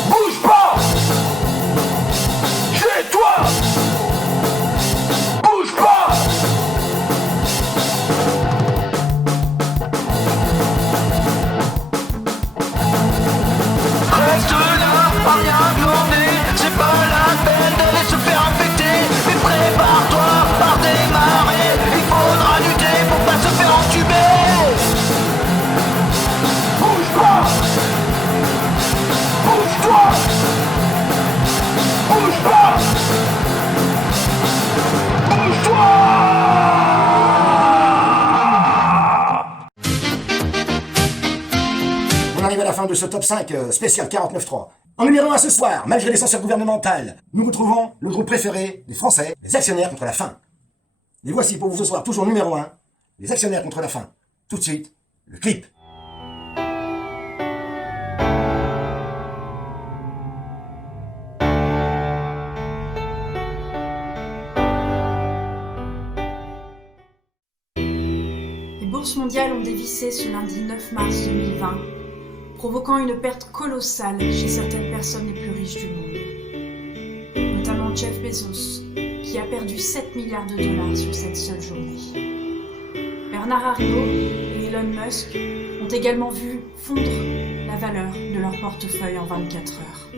Bouge pas, chez toi. Bouge pas. Reste là, à rien glander, c'est pas la peine d'aller se faire infecter. Mais prépare-toi à redémarrer, il faudra lutter pour pas se faire entuber. Bouge pas, bouge-toi, bouge pas, bouge-toi. On arrive à la fin de ce top 5 spécial 49.3. En numéro 1 ce soir, malgré les censures gouvernementales, nous retrouvons le groupe préféré des Français, les Actionnaires contre la faim. Et voici pour vous ce soir, toujours numéro 1, les Actionnaires contre la faim. Tout de suite, le clip. Les bourses mondiales ont dévissé ce lundi 9 mars 2020, provoquant une perte colossale chez certaines personnes les plus riches du monde, notamment Jeff Bezos, qui a perdu 7 milliards de dollars sur cette seule journée. Bernard Arnault et Elon Musk ont également vu fondre la valeur de leur portefeuille en 24 heures.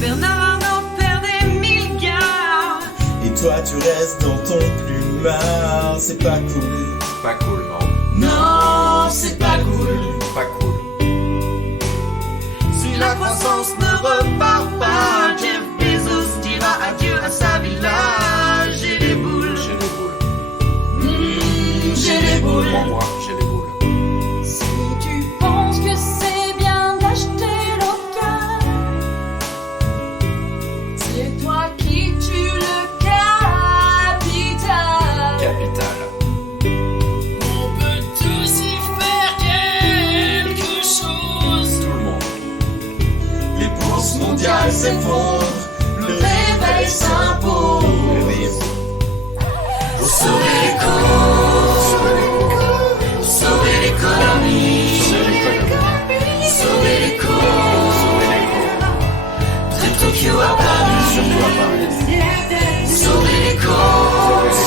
Bernard Arnault perd des milliards. Et toi tu restes dans ton plumard. C'est pas cool. Pas cool, non. Non, c'est pas cool. Pas cool. Si la croissance ne repart pas, Jeff Bezos dira adieu à sa villa. J'ai les boules. J'ai les boules. J'ai les boules. Moi, j'ai les boules. Si tu penses que c'est bien d'acheter local, C'est toi qui tue le capital. Capital. On peut tous y faire quelque chose. Tout le monde. Les bourses mondiales s'effondrent. Le réveil s'impose. Vous sauvez les causes. Sauvez l'économie. Sauvez les causes. Trip Tokyo à Paris. Sauvez les causes.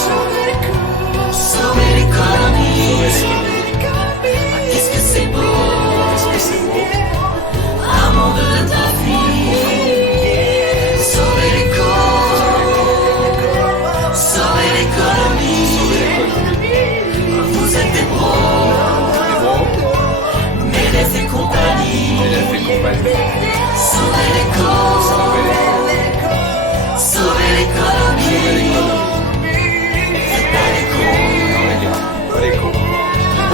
Sauvez l'économie. Qu'est-ce que c'est beau. Un monde de ta vie. Sauvez les causes. Sauvez l'économie. Vous êtes des pros. Médef et compagnie. Sauvez les causes. Sauvez l'économie. Faites pas les cons. Pas les cons.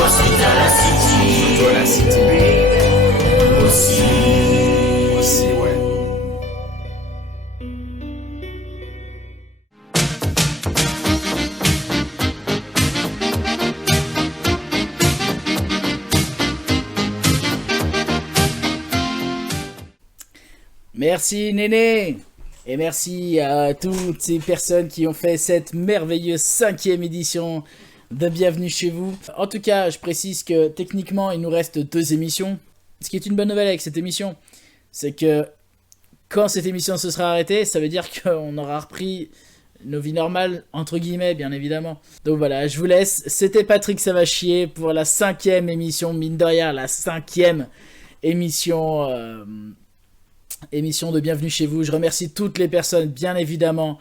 Ensuite à la city. Surtout à la city. Aussi. Aussi, ouais. Merci Néné. Et merci à toutes ces personnes qui ont fait cette merveilleuse 5e édition de Bienvenue chez vous. En tout cas, je précise que techniquement, il nous reste 2 émissions. Ce qui est une bonne nouvelle avec cette émission, c'est que quand cette émission se sera arrêtée, ça veut dire qu'on aura repris nos vies normales, entre guillemets, bien évidemment. Donc voilà, je vous laisse. C'était Patrick Savachier pour la 5e émission, mine de rien, la 5e émission de Bienvenue chez vous. Je remercie toutes les personnes, bien évidemment,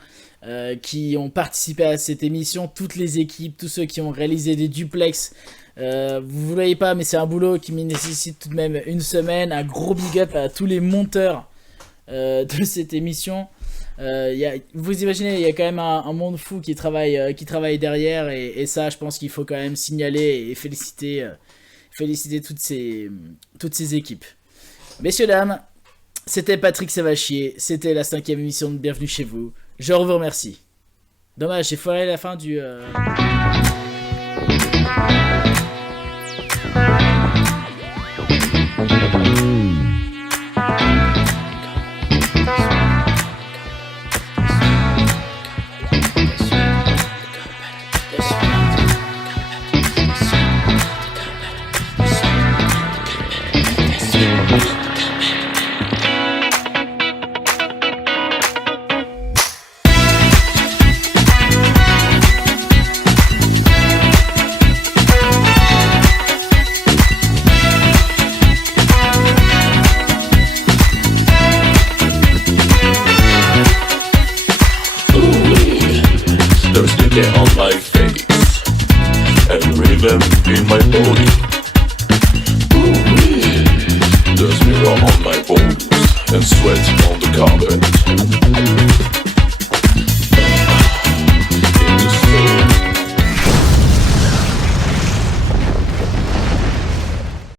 qui ont participé à cette émission, toutes les équipes, tous ceux qui ont réalisé des duplex. Vous ne voyez pas, mais c'est un boulot qui me nécessite tout de même une semaine. Un gros big up à tous les monteurs de cette émission. Vous imaginez, il y a quand même un monde fou qui travaille derrière, et ça, je pense qu'il faut quand même signaler et féliciter toutes ces équipes. Messieurs, dames, c'était Patrick Savachier, c'était la 5e émission de Bienvenue chez vous. Je vous remercie. Dommage, j'ai foiré la fin du... There's glitter on my face and rhythm in my body. There's mirror on my bones and sweat on the carpet.